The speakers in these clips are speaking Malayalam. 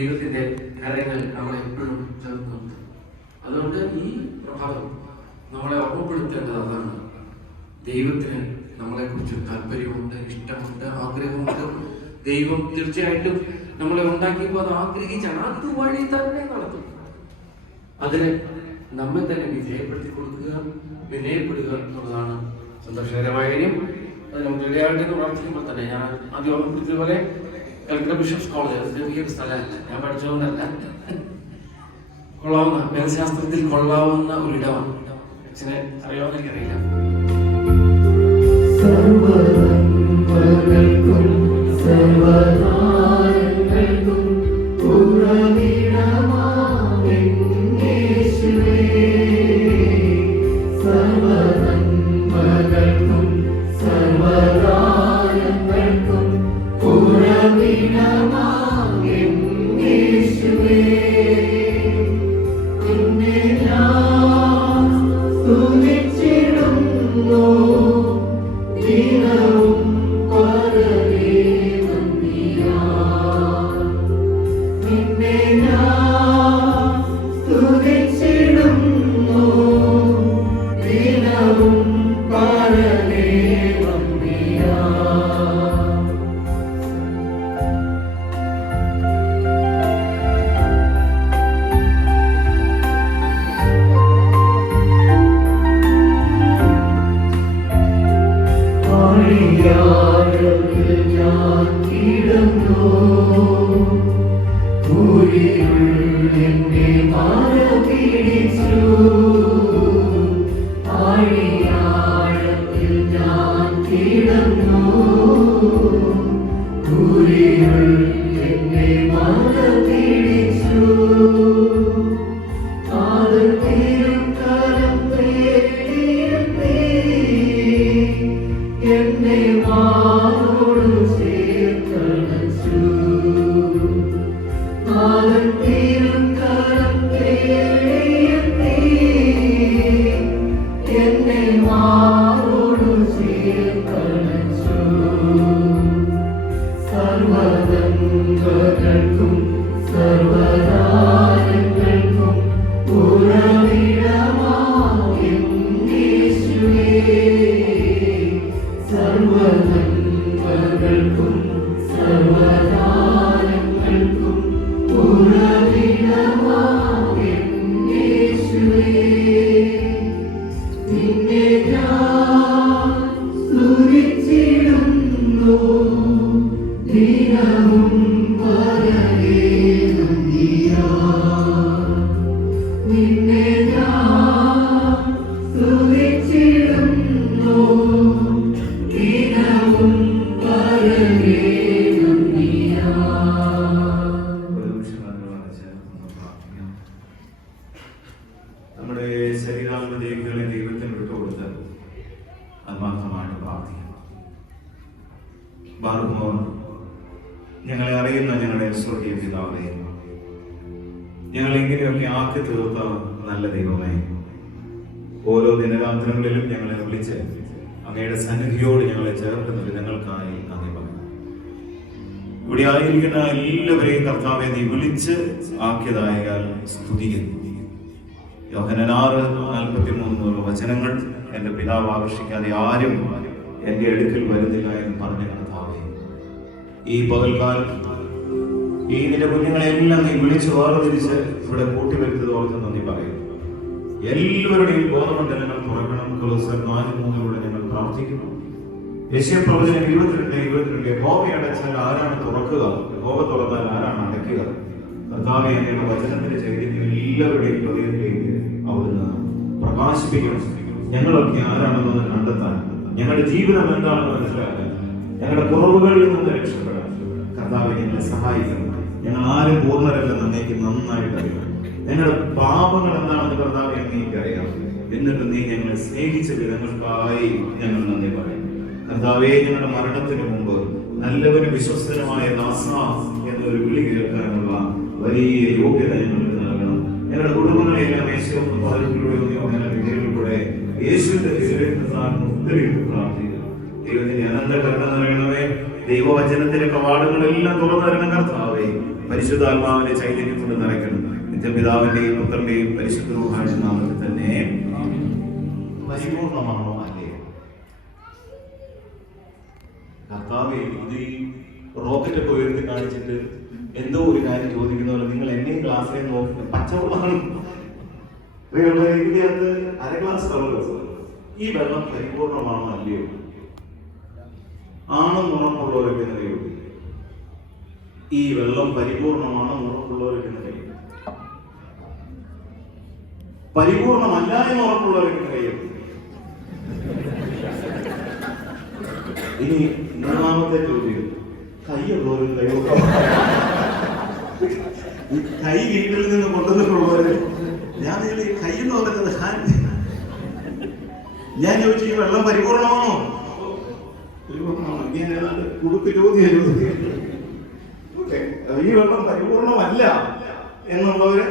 ദൈവത്തിന്റെ കരങ്ങൾ നമ്മളെ എപ്പോഴും ചേർത്ത് നിർത്തും. അതുകൊണ്ട് ഈ പ്രഭാതം നമ്മളെ ഓർമ്മപ്പെടുത്തേണ്ടത് അതാണ്. ദൈവത്തിന് നമ്മളെ കുറിച്ച് താല്പര്യമുണ്ട്, ഇഷ്ടമുണ്ട്, ആഗ്രഹമുണ്ട്. ദൈവം തീർച്ചയായിട്ടും നമ്മളെ ഉണ്ടാക്കിയപ്പോൾ അത് ആഗ്രഹിച്ചാണ്, അതുവഴി തന്നെ നടത്തും. അതിന് നമ്മെ തന്നെ വിധേയപ്പെടുത്തി കൊടുക്കുക, വിനയപ്പെടുക എന്നുള്ളതാണ് സന്തോഷകരമായ കാര്യം. അത് നമുക്ക് ഇടയായിട്ട് പ്രാർത്ഥിക്കുമ്പോൾ തന്നെ ഞാൻ ആദ്യം ഓർമ്മപ്പെടുത്തിയതുപോലെ കൽക്കട്ട ബിഷപ്സ് കോളേജ് അത് ചെറിയൊരു സ്ഥലമല്ല, ഞാൻ പഠിച്ചതുകൊണ്ടല്ല, കൊള്ളാവുന്ന വേദശാസ്ത്രത്തിൽ കൊള്ളാവുന്ന ഒരിടമാണ്. അച്ഛനെ അറിയാവുന്ന എനിക്കറിയില്ല. നമ്മുടെ ശരീരാത്മദേഹികളെ ദൈവത്തിന് വിട്ടുകൊടുത്ത് ആത്മാർത്ഥമായിട്ട് പ്രാർത്ഥിക്കണം. ബാറുമോൻ, ഞങ്ങളെ അറിയുന്ന ഞങ്ങളുടെ സ്വർഗീയ പിതാവേ, ഞങ്ങൾ എങ്ങനെയൊക്കെ ആക്കി തീർത്ത നല്ല ദൈവമേ, ഓരോ ദിനരാത്രങ്ങളിലും ഞങ്ങളെ വിളിച്ച് അങ്ങയുടെ സന്നിധിയോട് ഞങ്ങളെ ചേർക്കുന്നത് ഞങ്ങൾക്കായി നന്ദി പറയുന്നു. ഇവിടെ ആയിരിക്കുന്ന എല്ലാവരെയും കർത്താവെ നീ വിളിച്ച് ആക്കിയതായാൽ സ്തുതിക്കുന്നു. യോഹന്നാൻ 6:43 വചനങ്ങൾ എന്റെ പിതാവ് ആകർഷിക്കാതെ ആരും എന്റെ അടുക്കൽ വരുന്നില്ല എന്ന് പറഞ്ഞ കർത്താവേ, ഈ പകൽക്കാലം ഈ നിന്റെ കുഞ്ഞുങ്ങളെല്ലാം നീ വിളിച്ച് വേർതിരിച്ച് ഇവിടെ കൂട്ടിവരുത്തത് ഓർത്ത് നന്ദി പറയുന്നു. എല്ലാവരുടെയും ബോധമണ്ഡലങ്ങൾ തുറക്കണം. കൊലോസ്യർ 4:3 ഞങ്ങൾ പ്രാർത്ഥിക്കുന്നു. യെശയ്യാപ്രവചനം 22:22 യഹോവ അടച്ചാൽ ആരാണ് തുറക്കുക, യഹോവ തുറന്നാൽ ആരാണ് അടയ്ക്കുക? കർത്താവേ, അങ്ങയുടെ വചനത്തിന്റെ ചൈതന്യം എല്ലാവരുടെയും ഹൃദയത്തിലേക്ക് അവിടുന്ന് പ്രകാശിപ്പിക്കണം. ഞങ്ങളൊക്കെ ആരാണെന്ന് കണ്ടെത്താൻ, ഞങ്ങളുടെ ജീവിതം എന്താണെന്ന് മനസ്സിലാക്കാൻ, ഞങ്ങളുടെ കുറവുകളിൽ നിന്ന് രക്ഷപ്പെടാൻ കർത്താവെ ഞങ്ങളെ സഹായിക്കണം. ഞങ്ങൾ ആരും പൂർണ്ണരല്ലെന്ന് അങ്ങേക്ക് നന്നായിട്ട് അറിയാം. ഞങ്ങളുടെ പാപങ്ങൾ എന്താണെന്ന് കർത്താവെ അങ്ങേക്ക് അറിയാം. എന്നിട്ട് നീ ഞങ്ങളെ സ്നേഹിച്ചത് ഞങ്ങൾക്കായി ഞങ്ങൾ നന്ദി പറയും. കർത്താവേ, ഞങ്ങളുടെ മരണത്തിന് മുമ്പ് നല്ലവരും വിശ്വസ്തനുമായ ദാസ എന്നൊരു വിളി കേൾക്കാനുള്ള വലിയ യോഗ്യത ഞങ്ങൾക്ക് നൽകണം. ഞങ്ങളുടെ കുടുംബങ്ങളെല്ലാം യേശുവിലൂടെ യേശുവിന്റെ ഉത്തരവിട്ട് പ്രാർത്ഥിക്കുക. ദൈവത്തിന്റെ അനന്ത കരുണ നൽകണമേ. ദൈവവചനത്തിലെ കവാടങ്ങളെല്ലാം തുറന്നു തരണം കർത്താവേ. പരിശുദ്ധാത്മാവിന്റെ ചൈതന്യം കൊണ്ട് നിറയ്ക്കണം. നിത്യപിതാവിന്റെയും പുത്രന്റെയും പരിശുദ്ധ റൂഹായുടെ നാമത്തിൽ തന്നെ. പരിപൂർണമാണോ അല്ലേ കർത്താവേ? ഇത് ഈ റോക്കറ്റൊക്കെ ഉയർത്തി കാണിച്ചിട്ട് എന്തോ ഒരു കാര്യം ചോദിക്കുന്ന പോലെ നിങ്ങൾ എന്നെയും ക്ലാസ്സിലേക്ക് നോക്കി പച്ചവെള്ളമാണ് ഇതിനകത്ത് അര ഗ്ലാസ് വെള്ളം. ഈ വെള്ളം പരിപൂർണമാണോ അല്ലയോ? ആണെന്ന് ഉറപ്പുള്ളവരൊക്കെ നിറയോ? ഈ വെള്ളം പരിപൂർണമാണെന്ന് ഉറപ്പുള്ളവരൊക്കെ നിറയോ? പരിപൂർണമല്ല എന്ന് ഉറപ്പുള്ളവരൊക്കെ നിറയോ? ഇനി 3ാമത്തെ ചോദ്യം, കൈയുള്ളവരും കൈയൊക്കെ ഈ കൈ വീട്ടിൽ നിന്ന് കൊണ്ടുവന്നിട്ടുള്ളവര് ഞാൻ ഈ കൈ എന്ന് പറയുന്നത് ഞാൻ ചോദിച്ചു, ഈ വെള്ളം പരിപൂർണമാണോ? പരിപൂർണമാണോ? ഇങ്ങനെ കുടുക്ക് ചോദ്യം. ഈ വെള്ളം പരിപൂർണമല്ല എന്നുള്ളവര്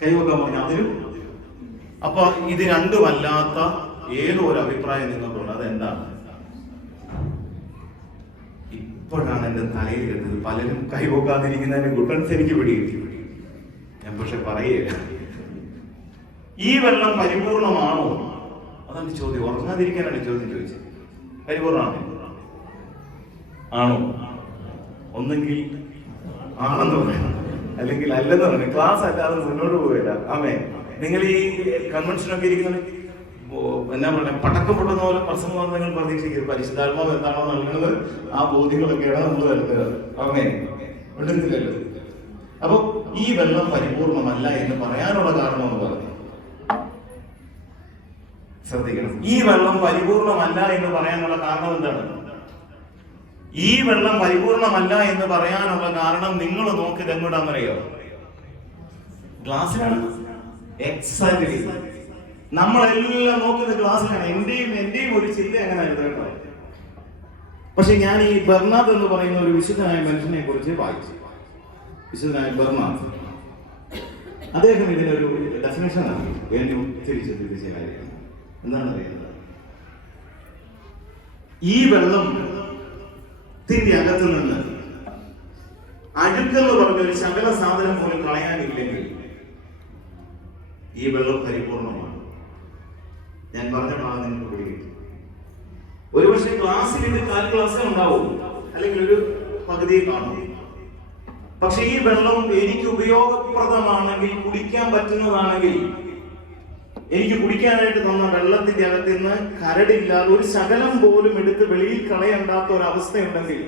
കൈവക്കാൻ പറഞ്ഞു. അതിനും അപ്പൊ ഇത് രണ്ടുമല്ലാത്ത ഏതോ ഒരു അഭിപ്രായം നിങ്ങൾക്കുണ്ട്. അതെന്താണ്? ഇപ്പോഴാണ് എന്റെ തലയിൽ എത്തുന്നത്. പലരും കൈവക്കാതിരിക്കുന്നതിന് ഗുട്ടൻസ് എനിക്ക് പിടികിട്ടി. ഞാൻ പക്ഷെ പറയുക, ഈ വെള്ളം പരിപൂർണമാണോ? അതാണ് ചോദ്യം. ഉറങ്ങാതിരിക്കാനാണ് ചോദ്യം ചോദിച്ചത്. പരിപൂർണമാണോ? ആണോ? ഒന്നെങ്കിൽ ആണെന്ന് പറയണം, അല്ലെങ്കിൽ അല്ലെന്ന് പറയണം. ക്ലാസ് അല്ലാതെ മുന്നോട്ട് പോവില്ല. ആമേ. നിങ്ങൾ ഈ കൺവെൻഷനൊക്കെ ഇരിക്കുന്നത് എന്നാ പറയുക, പടക്കം പൊട്ടുന്ന പോലെ പ്രസംഗം നിങ്ങൾ പ്രതീക്ഷിക്കരുത്. പരിശുദ്ധാത്മാവ് എന്താണോ നൽകുന്നത് ആ ബോധ്യങ്ങളൊക്കെയാണ് നമ്മൾ നൽകുന്നത്. ആമേ. ഉണ്ടെന്നില്ലല്ലോ. അപ്പൊ ഈ വെള്ളം പരിപൂർണമല്ല എന്ന് പറയാനുള്ള കാരണം എന്ന് പറഞ്ഞു ശ്രദ്ധിക്കണം. ഈ വെള്ളം പരിപൂർണമല്ല എന്ന് പറയാനുള്ള കാരണം എന്താണ്? ഈ വെള്ളം പരിപൂർണമല്ല എന്ന് പറയാനുള്ള കാരണം നിങ്ങൾ നോക്കിയത് എങ്ങോട്ടാണെന്നറിയോ? ഗ്ലാസ്സിലാണ്. എക്സാക്ട്ലി. നമ്മളെല്ലാം നോക്കുന്നത് ഗ്ലാസ്സിലാണ്. എന്റെയും ഒരു ചിന്ത അങ്ങനെ കേട്ടോ. പക്ഷെ ഞാൻ ഈ ബെർണാദ് എന്ന് പറയുന്ന ഒരു വിശുദ്ധനായ മനുഷ്യനെ കുറിച്ച് വായിച്ചു. വിശുദ്ധനായ ബെർണാദ്, അദ്ദേഹം ഇതിനൊരു ഡെഫിനേഷൻ ആണ് വേണ്ടി തിരിച്ച കാര്യം. എന്താണ് അറിയുന്നത്? ഈ വെള്ളത്തിന്റെ അകത്ത് നിന്ന് അഴുക്കെന്ന് പറഞ്ഞൊരു ശകല സാധനം പോലും കളയാനില്ലെങ്കിൽ ഈ വെള്ളം പരിപൂർണമാണ്. ഞാൻ പറഞ്ഞ ഭാഗം നിങ്ങൾക്ക് പിടികിട്ടി. ഒരുപക്ഷെ ക്ലാസ്സിൽ ഇത് 1/4 ഗ്ലാസ് ഉണ്ടാവും, അല്ലെങ്കിൽ ഒരു പകുതി കാണും. പക്ഷെ ഈ വെള്ളം എനിക്ക് ഉപയോഗപ്രദമാണെങ്കിൽ, കുടിക്കാൻ പറ്റുന്നതാണെങ്കിൽ, എനിക്ക് കുടിക്കാനായിട്ട് തന്ന വെള്ളത്തിന്റെ അകത്ത് നിന്ന് കരടില്ലാതെ ഒരു ശകലം പോലും എടുത്ത് വെളിയിൽ കളയണ്ടാത്ത ഒരു അവസ്ഥയുണ്ടെങ്കിൽ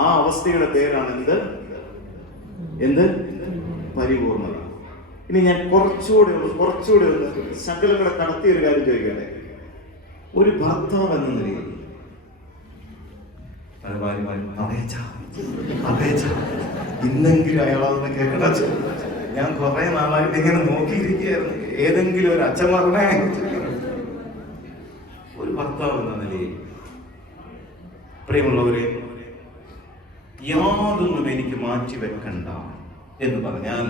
ആ അവസ്ഥയുടെ പേരാണ് എന്ത്? പരിപൂർണത. ഇനി ഞാൻ കുറച്ചുകൂടെ ഒന്ന് ശകലം കൂടെ കടത്തിയ ഒരു കാര്യം ചോദിക്കട്ടെ. ഒരു ഭർത്താവ് എന്ന നിലയിൽ ഇന്നെങ്കിലും അയാളതൊന്ന് കേൾക്കണ. ഞാൻ കുറെ നാളായിട്ട് ഇങ്ങനെ നോക്കിയിരിക്കുകയായിരുന്നു. ഏതെങ്കിലും ഒരു അച്ഛൻ പറഞ്ഞേ. ഒരു ഭർത്താവ് എന്ന നിലയിൽ പ്രിയമുള്ളവരെ, യാതൊന്നും എനിക്ക് മാറ്റി വെക്കണ്ട എന്ന് പറഞ്ഞാൽ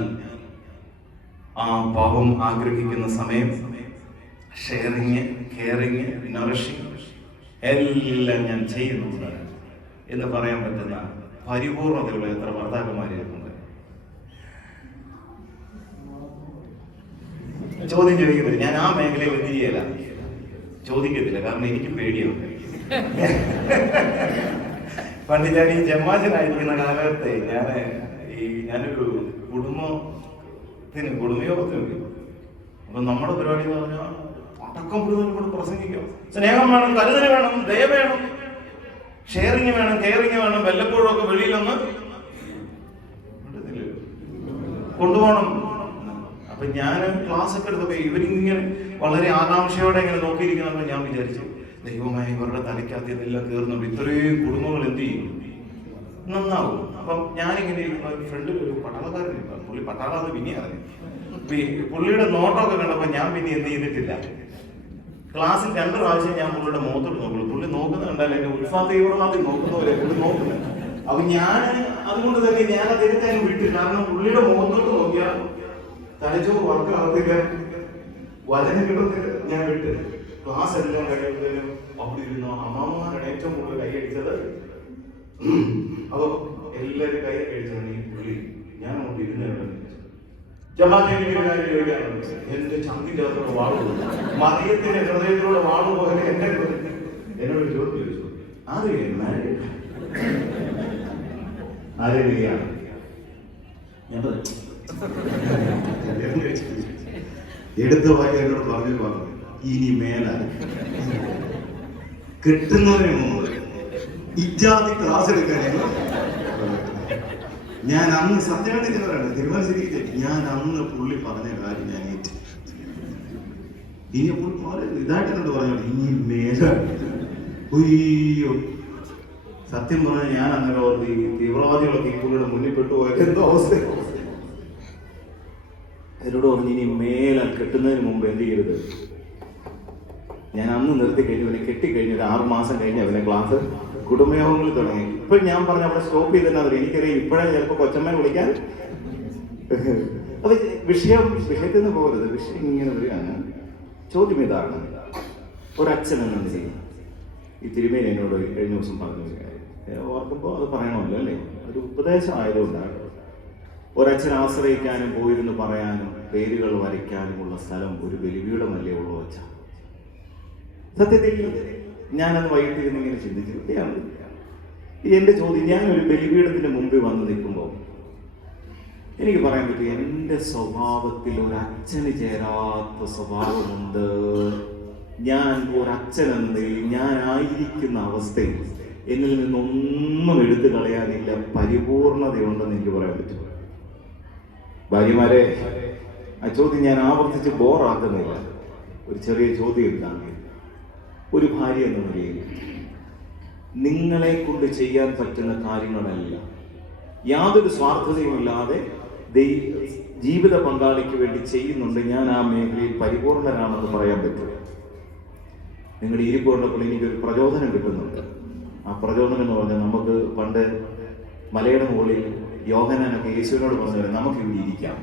ആ പാപം ആഗ്രഹിക്കുന്ന സമയം ഷെയറിങ്, കെയറിങ്, നറിഷിങ് എല്ലാം ഞാൻ ചെയ്യുന്നുണ്ട് എന്ന് പറയാൻ പറ്റുന്ന പരിപൂർണതയുള്ള എത്ര ഭർത്താക്കന്മാരുണ്ട്? ചോദ്യം ചോദിക്കുന്നില്ല, ഞാൻ ആ മേഖലയിൽ എത്തിയല്ല, ചോദിക്കത്തില്ല, കാരണം എനിക്ക് പേടിയുണ്ട്. പണ്ട് ഞാൻ ഈ ജമ്മാച്ചനായിരിക്കുന്ന കാലഘട്ടത്തെ ഞാനൊരു കുടുംബയോഗത്തിന്, അപ്പൊ നമ്മുടെ പരിപാടി എന്ന് പറഞ്ഞാൽ അടക്കം മുഴുവൻ പ്രസംഗിക്കും. സ്നേഹം വേണം, കരുതൽ വേണം, ദയ വേണം, ഷെയറിങ് വേണം, കെയറിങ് വേണം, വല്ലപ്പോഴും ഒക്കെ വെളിയിലൊന്ന് കൊണ്ടുപോകണം. അപ്പൊ ഞാൻ ക്ലാസ് ഒക്കെ എടുത്തപ്പോ ഇവരിങ്ങനെ വളരെ ആകാംക്ഷയോടെ ഇങ്ങനെ നോക്കിയിരിക്കുന്നപ്പോൾ ഞാൻ വിചാരിച്ചു, ദൈവമായി ഇവരുടെ തലയ്ക്കകത്ത് ഇതെല്ലാം കയറുന്നുണ്ട്, ഇത്രയും കുടുംബങ്ങൾ എന്ത് ചെയ്യും, നന്നാവും. അപ്പം ഞാനിങ്ങനെ ഇരിക്കുന്ന ഫ്രണ്ടിൽ ഒരു പട്ടാളക്കാരൻ, പുള്ളി പട്ടാളത്ത് പിന്നെ അറിഞ്ഞു. പുള്ളിയുടെ നോട്ടമൊക്കെ കണ്ടപ്പോ ഞാൻ പിന്നെ എന്ത് ചെയ്തിട്ടില്ല, ക്ലാസ്സിൽ 2 പ്രാവശ്യം ഞാൻ പുള്ളിയുടെ മുഖത്തോട്ട് നോക്കുള്ളൂ. പുള്ളി നോക്കുന്ന കണ്ടാൽ എന്റെ ഉത്സാഹ തീവ്രമാക്കി നോക്കുന്നവരെ പുള്ളി നോക്കുന്നത്. അപ്പൊ ഞാൻ അതുകൊണ്ട് തന്നെ ഞാൻ അദ്ദേഹത്തെ വിട്ടു. കാരണം പുള്ളിയുടെ മുഖത്തോട്ട് നോക്കിയാൽ തലച്ചോറ് വർക്കാകത്തില്ല, വചനം കിട്ടത്തില്ല. ഞാൻ വിട്ട് ക്ലാസ് എല്ലാം കഴിയുമ്പോഴത്തേനും അവിടെ ഇരുന്ന അമ്മാമ്മമാരാണ് ഏറ്റവും കൂടുതൽ കൈയടിച്ചത്. അപ്പൊ എല്ലാവരും കൈ കഴിച്ചാണ് ഈ പുള്ളി. ഞാൻ അങ്ങോട്ട് ഇരുന്നവരുടെ ചോദിക്കാറുണ്ട്, എന്റെ ചന്തിന്റെ അകത്തോടെ വാള്, മറിയത്തിന്റെ ഹൃദയത്തിലൂടെ വാള് പോലെ എന്നോട് ചോദ്യം ചോദിച്ചു, ആരെയാണ്? ഞാൻ എടുത്ത വായി എന്നോട് പറഞ്ഞു, ഇനി മേല കിട്ടുന്നതിന് മുമ്പ് ഇജാതി ക്ലാസ് എടുക്കാനാണ്. ഞാൻ അന്ന് സത്യമായിട്ട് പറയണം, തിരുമനസിരിക്കട്ടെ, ഞാൻ അന്ന് പുള്ളി പറഞ്ഞ കാര്യം ഞാൻ ഏറ്റു. ഇനി ഇതായിട്ട് എന്നോട് പറഞ്ഞു, ഇനി മേല അയ്യോ. സത്യം പറഞ്ഞാൽ ഞാൻ അങ്ങനെ ഓർത്ത് ഈ തീവ്രവാദികളൊക്കെ ഈ പുള്ളിയുടെ മുന്നിൽ പെട്ടുപോയത് എന്തോ അവസ്ഥ. അതിനോട് പറഞ്ഞു, ഇനി മേലെ കെട്ടുന്നതിന് മുമ്പ് എന്ത് ചെയ്യരുത്. ഞാൻ അന്ന് നിർത്തി കഴിഞ്ഞു. അവനെ കെട്ടിക്കഴിഞ്ഞ് ഒരു 6 മാസം കഴിഞ്ഞ് അവനെ ക്ലാസ് കുടുംബയോഗങ്ങളിൽ തുടങ്ങി. ഇപ്പൊ ഞാൻ പറഞ്ഞ അവിടെ സ്റ്റോപ്പ് ചെയ്തെന്നാ എനിക്കറിയാം. ഇപ്പോഴേ ചിലപ്പോ കൊച്ചമ്മയെ വിളിക്കാൻ. അത് വിഷയത്തിൽ നിന്ന് പോകരുത്. വിഷയം ഇങ്ങനെ വരികയാണ്. ചോദ്യം ഇതാണ്, ഒരച്ഛൻ എന്ന നിലയിൽ ഈ തിരുമേനി എന്നോട് കഴിഞ്ഞ ദിവസം പറഞ്ഞു ഓർക്കുമ്പോൾ അത് പറയണമല്ലോ അല്ലേ, ഒരു ഉപദേശം ആയതുകൊണ്ടാണ്. ഒരച്ഛൻ ആശ്രയിക്കാനും പോയിരുന്നു പറയാനും പേരുകൾ വരയ്ക്കാനുമുള്ള സ്ഥലം ഒരു ബലിപീഠമല്ലേ ഉള്ളൂ അച്ഛ. സത്യത്തിൽ ഞാനത് വൈകിട്ടിരുന്ന് ഇങ്ങനെ ചിന്തിച്ചു. എന്റെ ചോദ്യം, ഞാനൊരു ബലിപീഠത്തിന്റെ മുമ്പിൽ വന്ന് നിൽക്കുമ്പോൾ എനിക്ക് പറയാൻ പറ്റും, എന്റെ സ്വഭാവത്തിൽ ഒരു അച്ഛന് ചേരാത്ത സ്വഭാവമുണ്ട്. ഞാൻ ഒരച്ഛൻ എന്നതിൽ ഞാൻ ആയിരിക്കുന്ന അവസ്ഥയിൽ എന്നിൽ നിന്നൊന്നും എടുത്തു കളയാനില്ല, പരിപൂർണതയുണ്ടെന്ന് എനിക്ക് പറയാൻ പറ്റും. ഭാര്യമാരെ, ആ ചോദ്യം ഞാൻ ആവർത്തിച്ച് ബോറാക്കുന്നില്ല. ഒരു ചെറിയ ചോദ്യം ഇട്ടാണ്. ഒരു ഭാര്യ എന്ന നിലയിൽ നിങ്ങളെ കൊണ്ട് ചെയ്യാൻ പറ്റുന്ന കാര്യങ്ങളെല്ലാം യാതൊരു സ്വാർത്ഥതയുമില്ലാതെ ജീവിത പങ്കാളിക്ക് വേണ്ടി ചെയ്യുന്നുണ്ട്. ഞാൻ ആ മേഖലയിൽ പരിപൂർണനാണെന്ന് പറയാൻ പറ്റും. നിങ്ങളുടെ ഇരിപ്പ് കൊണ്ടപ്പോൾ എനിക്കൊരു പ്രചോദനം കിട്ടുന്നുണ്ട്. ആ പ്രചോദനം എന്ന് പറഞ്ഞാൽ, നമുക്ക് പണ്ട് മലയുടെ മുകളിൽ യോഹന്നാനൊക്കെ യേശുവിനോട് പറഞ്ഞു, നമുക്ക് ഇവിടെ ഇരിക്കാം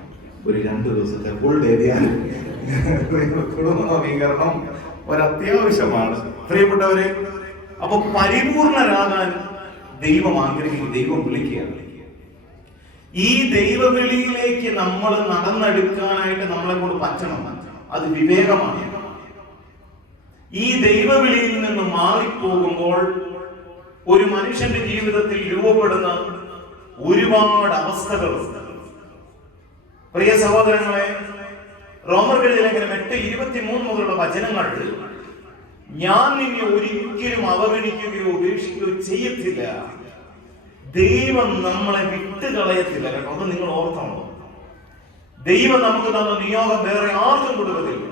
ഒരു 2 ദിവസത്തെ ഫുൾ ഡേ ധ്യാനം, കുടുംബ നവീകരണം ഒരത്യാവശ്യമാണ് പ്രിയപ്പെട്ടവരെ. അപ്പൊ പരിപൂർണരാകാൻ ദൈവം ആഗ്രഹിക്കും, ദൈവം വിളിക്കുകയാണ്. ഈ ദൈവവിളിയിലേക്ക് നമ്മൾ നടന്നെടുക്കാനായിട്ട് നമ്മളെ കൊണ്ട് പറ്റണം. അത് വിവേകമാണ്. ഈ ദൈവവിളിയിൽ നിന്ന് മാറിപ്പോകുമ്പോൾ ഒരു മനുഷ്യന്റെ ജീവിതത്തിൽ രൂപപ്പെടുന്ന ഒരുപാട് അവസ്ഥകളുണ്ട്. പ്രിയ സഹോദരങ്ങളെ, റോമർക്കെഴുതിയ ലേഖനം 8:23 മുതലുള്ള വചനങ്ങൾ, ഞാൻ നിന്നെ ഒരിക്കലും അവഗണിക്കുകയോ ഉപേക്ഷിക്കുകയോ ചെയ്യത്തില്ല. ദൈവം നമ്മളെ വിട്ടുകളയത്തില്ല കേട്ടോ. അത് നിങ്ങൾ ഓർത്തണോ? ദൈവം നമുക്ക് തന്ന നിയോഗം വേറെ ആർക്കും കൊടുക്കത്തില്ല.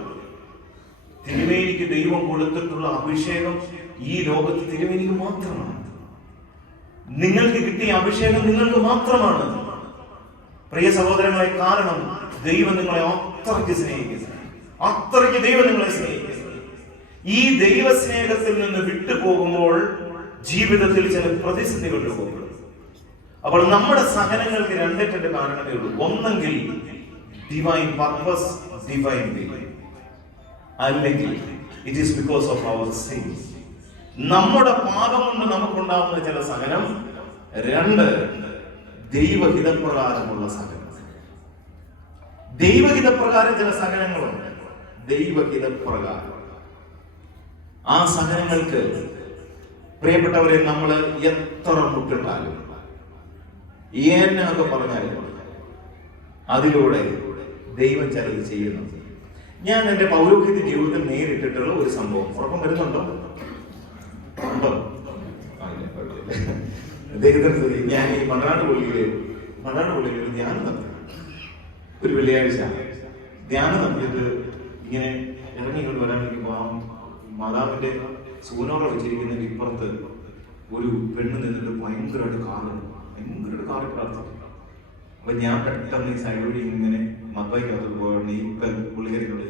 തിരുമേനിക്ക് ദൈവം കൊടുത്തിട്ടുള്ള അഭിഷേകം ഈ ലോകത്ത് തിരുമേനിക്ക് മാത്രമാണ്. നിങ്ങൾക്ക് കിട്ടിയ അഭിഷേകം നിങ്ങൾക്ക് മാത്രമാണ് പ്രിയ സഹോദരങ്ങളെ. കാരണം ദൈവം നിങ്ങളെ അത്രയ്ക്ക് സ്നേഹിക്കുന്നു. അത്രയ്ക്ക് ദൈവം നിങ്ങളെ സ്നേഹിക്കുന്നു. ഈ ദൈവസ്നേഹത്തിൽ നിന്ന് വിട്ടുപോകുമ്പോൾ ജീവിതത്തിൽ ചില പ്രതിസന്ധികൾ രൂപപ്പെടും. അപ്പോൾ നമ്മുടെ സഹനങ്ങൾക്ക് രണ്ടേ കാരണമേ ഉള്ളൂ. ഒന്നെങ്കിൽ ഡിവൈൻ പർപ്പസ്, ഡിവൈൻ വിൽ, അല്ലെങ്കിൽ it is because of our sins. നമ്മുടെ പാപം കൊണ്ട് നമുക്കുണ്ടാവുന്ന ചില സഹനം. രണ്ട്, ദൈവഹിതപ്രകാരമുള്ള സഹനം. ദൈവഹിതപ്രകാരം ചില സഹനങ്ങളുണ്ട്. ദൈവഹിതപ്രകാരം ആ സഹനങ്ങൾക്ക് പ്രിയപ്പെട്ടവരെ നമ്മൾ എത്ര മുട്ടിട്ടാലും എന്നൊക്കെ പറഞ്ഞാലും അതിലൂടെ ദൈവം ചിലത് ചെയ്യുന്നു. ഞാൻ എൻ്റെ പൗരോഹിത്യ ജീവിതത്തിൽ നേരിട്ടിട്ടുള്ള ഒരു സംഭവം ഉറക്കം വരുന്നുണ്ടോ? ഉണ്ടോ? അദ്ദേഹത്തിന് ഞാൻ ഈ മണ്ണാട് പള്ളിയിൽ ധ്യാനം നടത്തി. ഒരു വെള്ളിയാഴ്ച ധ്യാനം നടത്തിയിട്ട് ഇങ്ങനെ ഇറങ്ങി ഇങ്ങോട്ട് വരാൻ നോക്കിയപ്പോൾ ആ മാതാവിന്റെ സൂനോടെ വെച്ചിരിക്കുന്നതിന്റെ ഇപ്പുറത്ത് ഒരു പെണ്ണ് നിന്നിട്ട് ഭയങ്കരമായിട്ട് കാറി പ്രാർത്ഥിക്കും. അപ്പൊ ഞാൻ പെട്ടെന്ന് ഈ സൈഡിലൂടെ ഇങ്ങനെ മത്തയ്ക്കകത്ത് പോകണം. ഈ പുള്ളിക്കാരിക്കൊണ്ട്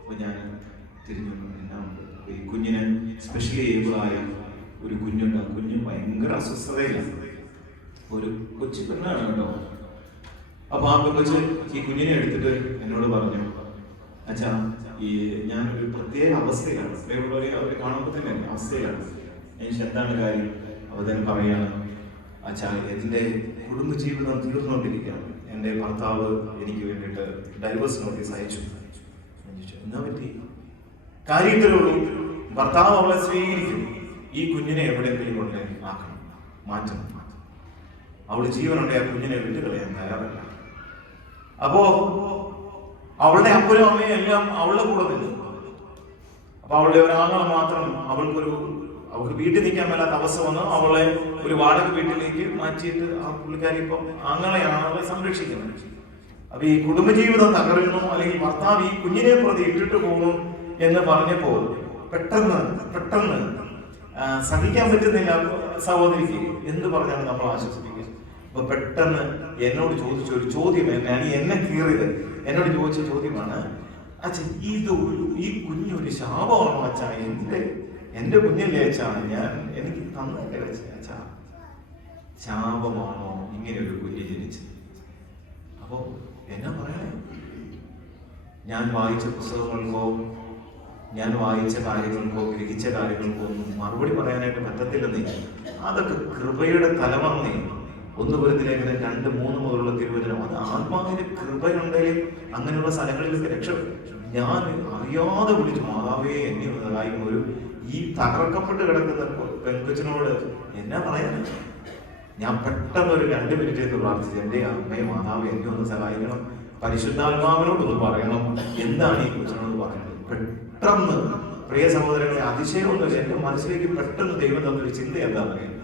അപ്പൊ ഞാൻ തിരിഞ്ഞു. എന്നാ ഈ കുഞ്ഞിന് സ്പെഷ്യലി ഏബിളായ ഒരു കുഞ്ഞുണ്ട്. ആ കുഞ്ഞ് ഭയങ്കര അസ്വസ്ഥതയിലാണ്. ഒരു കൊച്ചു പെണ്ണാണ് കേട്ടോ. അപ്പൊ ആ കൊച്ച് ഈ കുഞ്ഞിനെ എടുത്തിട്ട് എന്നോട് പറഞ്ഞു, അച്ഛാ ഈ ഞാനൊരു പ്രത്യേക അവസ്ഥയിലാണ്, അവരെ കാണുമ്പോൾ തന്നെ അവസ്ഥയിലാണ്. എനിക്ക് എന്താണ് കാര്യം? അപ്പൊ തന്നെ പറയാണ്, അച്ഛാ എൻ്റെ കുടുംബജീവിതം തീർന്നുകൊണ്ടിരിക്കുകയാണ്. എൻ്റെ ഭർത്താവ് എനിക്ക് വേണ്ടിയിട്ട് ഡൈവേഴ്സ് നോട്ടീസ് അയച്ചു. എന്താ പറ്റി? കാര്യത്തിലുള്ളൂ, ഭർത്താവ് അവളെ സ്വീകരിക്കും, ഈ കുഞ്ഞിനെ എവിടെയെങ്കിലും കൊണ്ട് ആക്കണം, മാറ്റണം. അവള് ജീവനുണ്ടെ ആ കുഞ്ഞിനെ വിട്ടുകളയാൻ തയ്യാറല്ല. അപ്പോ അവളുടെ അപ്പനും അമ്മയും എല്ലാം അവളുടെ കൂടെ നിന്നു. അപ്പൊ അവളുടെ ഒരാങ്ങളെ മാത്രം അവൾക്ക് വീട്ടിൽ നിൽക്കാൻ മേലാത്ത അവസ്ഥ വന്നു. അവളെ ഒരു വാടക വീട്ടിലേക്ക് മാറ്റിയിട്ട് ആ പുള്ളിക്കാരി ഇപ്പം ആങ്ങളെയാണ് അവളെ സംരക്ഷിക്കുന്നത്. അപ്പൊ ഈ കുടുംബജീവിതം തകരുന്നു, അല്ലെങ്കിൽ ഭർത്താവ് ഈ കുഞ്ഞിനെ പ്രതി ഇട്ടിട്ട് പോകുന്നു എന്ന് പറഞ്ഞപ്പോ പെട്ടെന്ന് സഹിക്കാൻ പറ്റുന്നില്ല സഹോദരിക്ക്. എന്ത് പറഞ്ഞാണ് നമ്മൾ ആശ്വസിപ്പിക്കുക? അപ്പൊ പെട്ടെന്ന് എന്നോട് ചോദിച്ച ഒരു ചോദ്യം, എന്നെ കീറിയത് എന്നോട് ചോദിച്ച ചോദ്യമാണ്, അച്ഛാ ഈ കുഞ്ഞൊരു ശാപമാണോ അച്ഛാ? എന്റെ കുഞ്ഞല്ലേ അച്ഛാ, എനിക്ക് തന്നല്ലേ അച്ഛാ, ശാപമാണോ ഇങ്ങനെ ഒരു കുഞ്ഞ് ജനിച്ചത്? അപ്പോ എന്നാ പറയണേ? ഞാൻ വായിച്ച പുസ്തകങ്ങൾക്കോ ഞാൻ വായിച്ച കാര്യങ്ങൾക്കോ ഗ്രഹിച്ച കാര്യങ്ങൾക്കോ ഒന്നും മറുപടി പറയാനായിട്ട് പറ്റത്തില്ലെന്നേ. അതൊക്കെ കൃപയുടെ തലമറന്നേ. 1 കൊരിന്ത്യർ 2:3 മുതലുള്ള തിരുവചനം, അത് ആത്മാവിന്റെ കൃപയുണ്ടെങ്കിൽ അങ്ങനെയുള്ള സ്ഥലങ്ങളിലൊക്കെ രക്ഷപ്പെടും. ഞാൻ അറിയാതെ വിളിച്ചു, മാതാവേ എന്നെ ഒന്ന് സഹായിക്കും. ഈ തകർക്കപ്പെട്ട് കിടക്കുന്ന പെൺകൊച്ചിനോട് എന്നാ പറയാൻ? ഞാൻ പെട്ടെന്ന് ഒരു 2 മിനിറ്റ് പ്രാർത്ഥിച്ചു, എന്റെ അമ്മയെ മാതാവേ എന്നെ ഒന്ന് സഹായിക്കണം, പരിശുദ്ധാത്മാവിനോടൊന്ന് പറയണം, എന്താണ് ഈ കൊച്ചിനോട് പറയുന്നത്? പെട്ടെന്ന് പ്രിയ സഹോദരങ്ങളെ, അതിശയമൊന്നുമില്ല, എന്റെ മനസ്സിലേക്ക് പെട്ടെന്ന് ദൈവം തന്നൊരു ചിന്ത എന്താ പറയുന്നത്?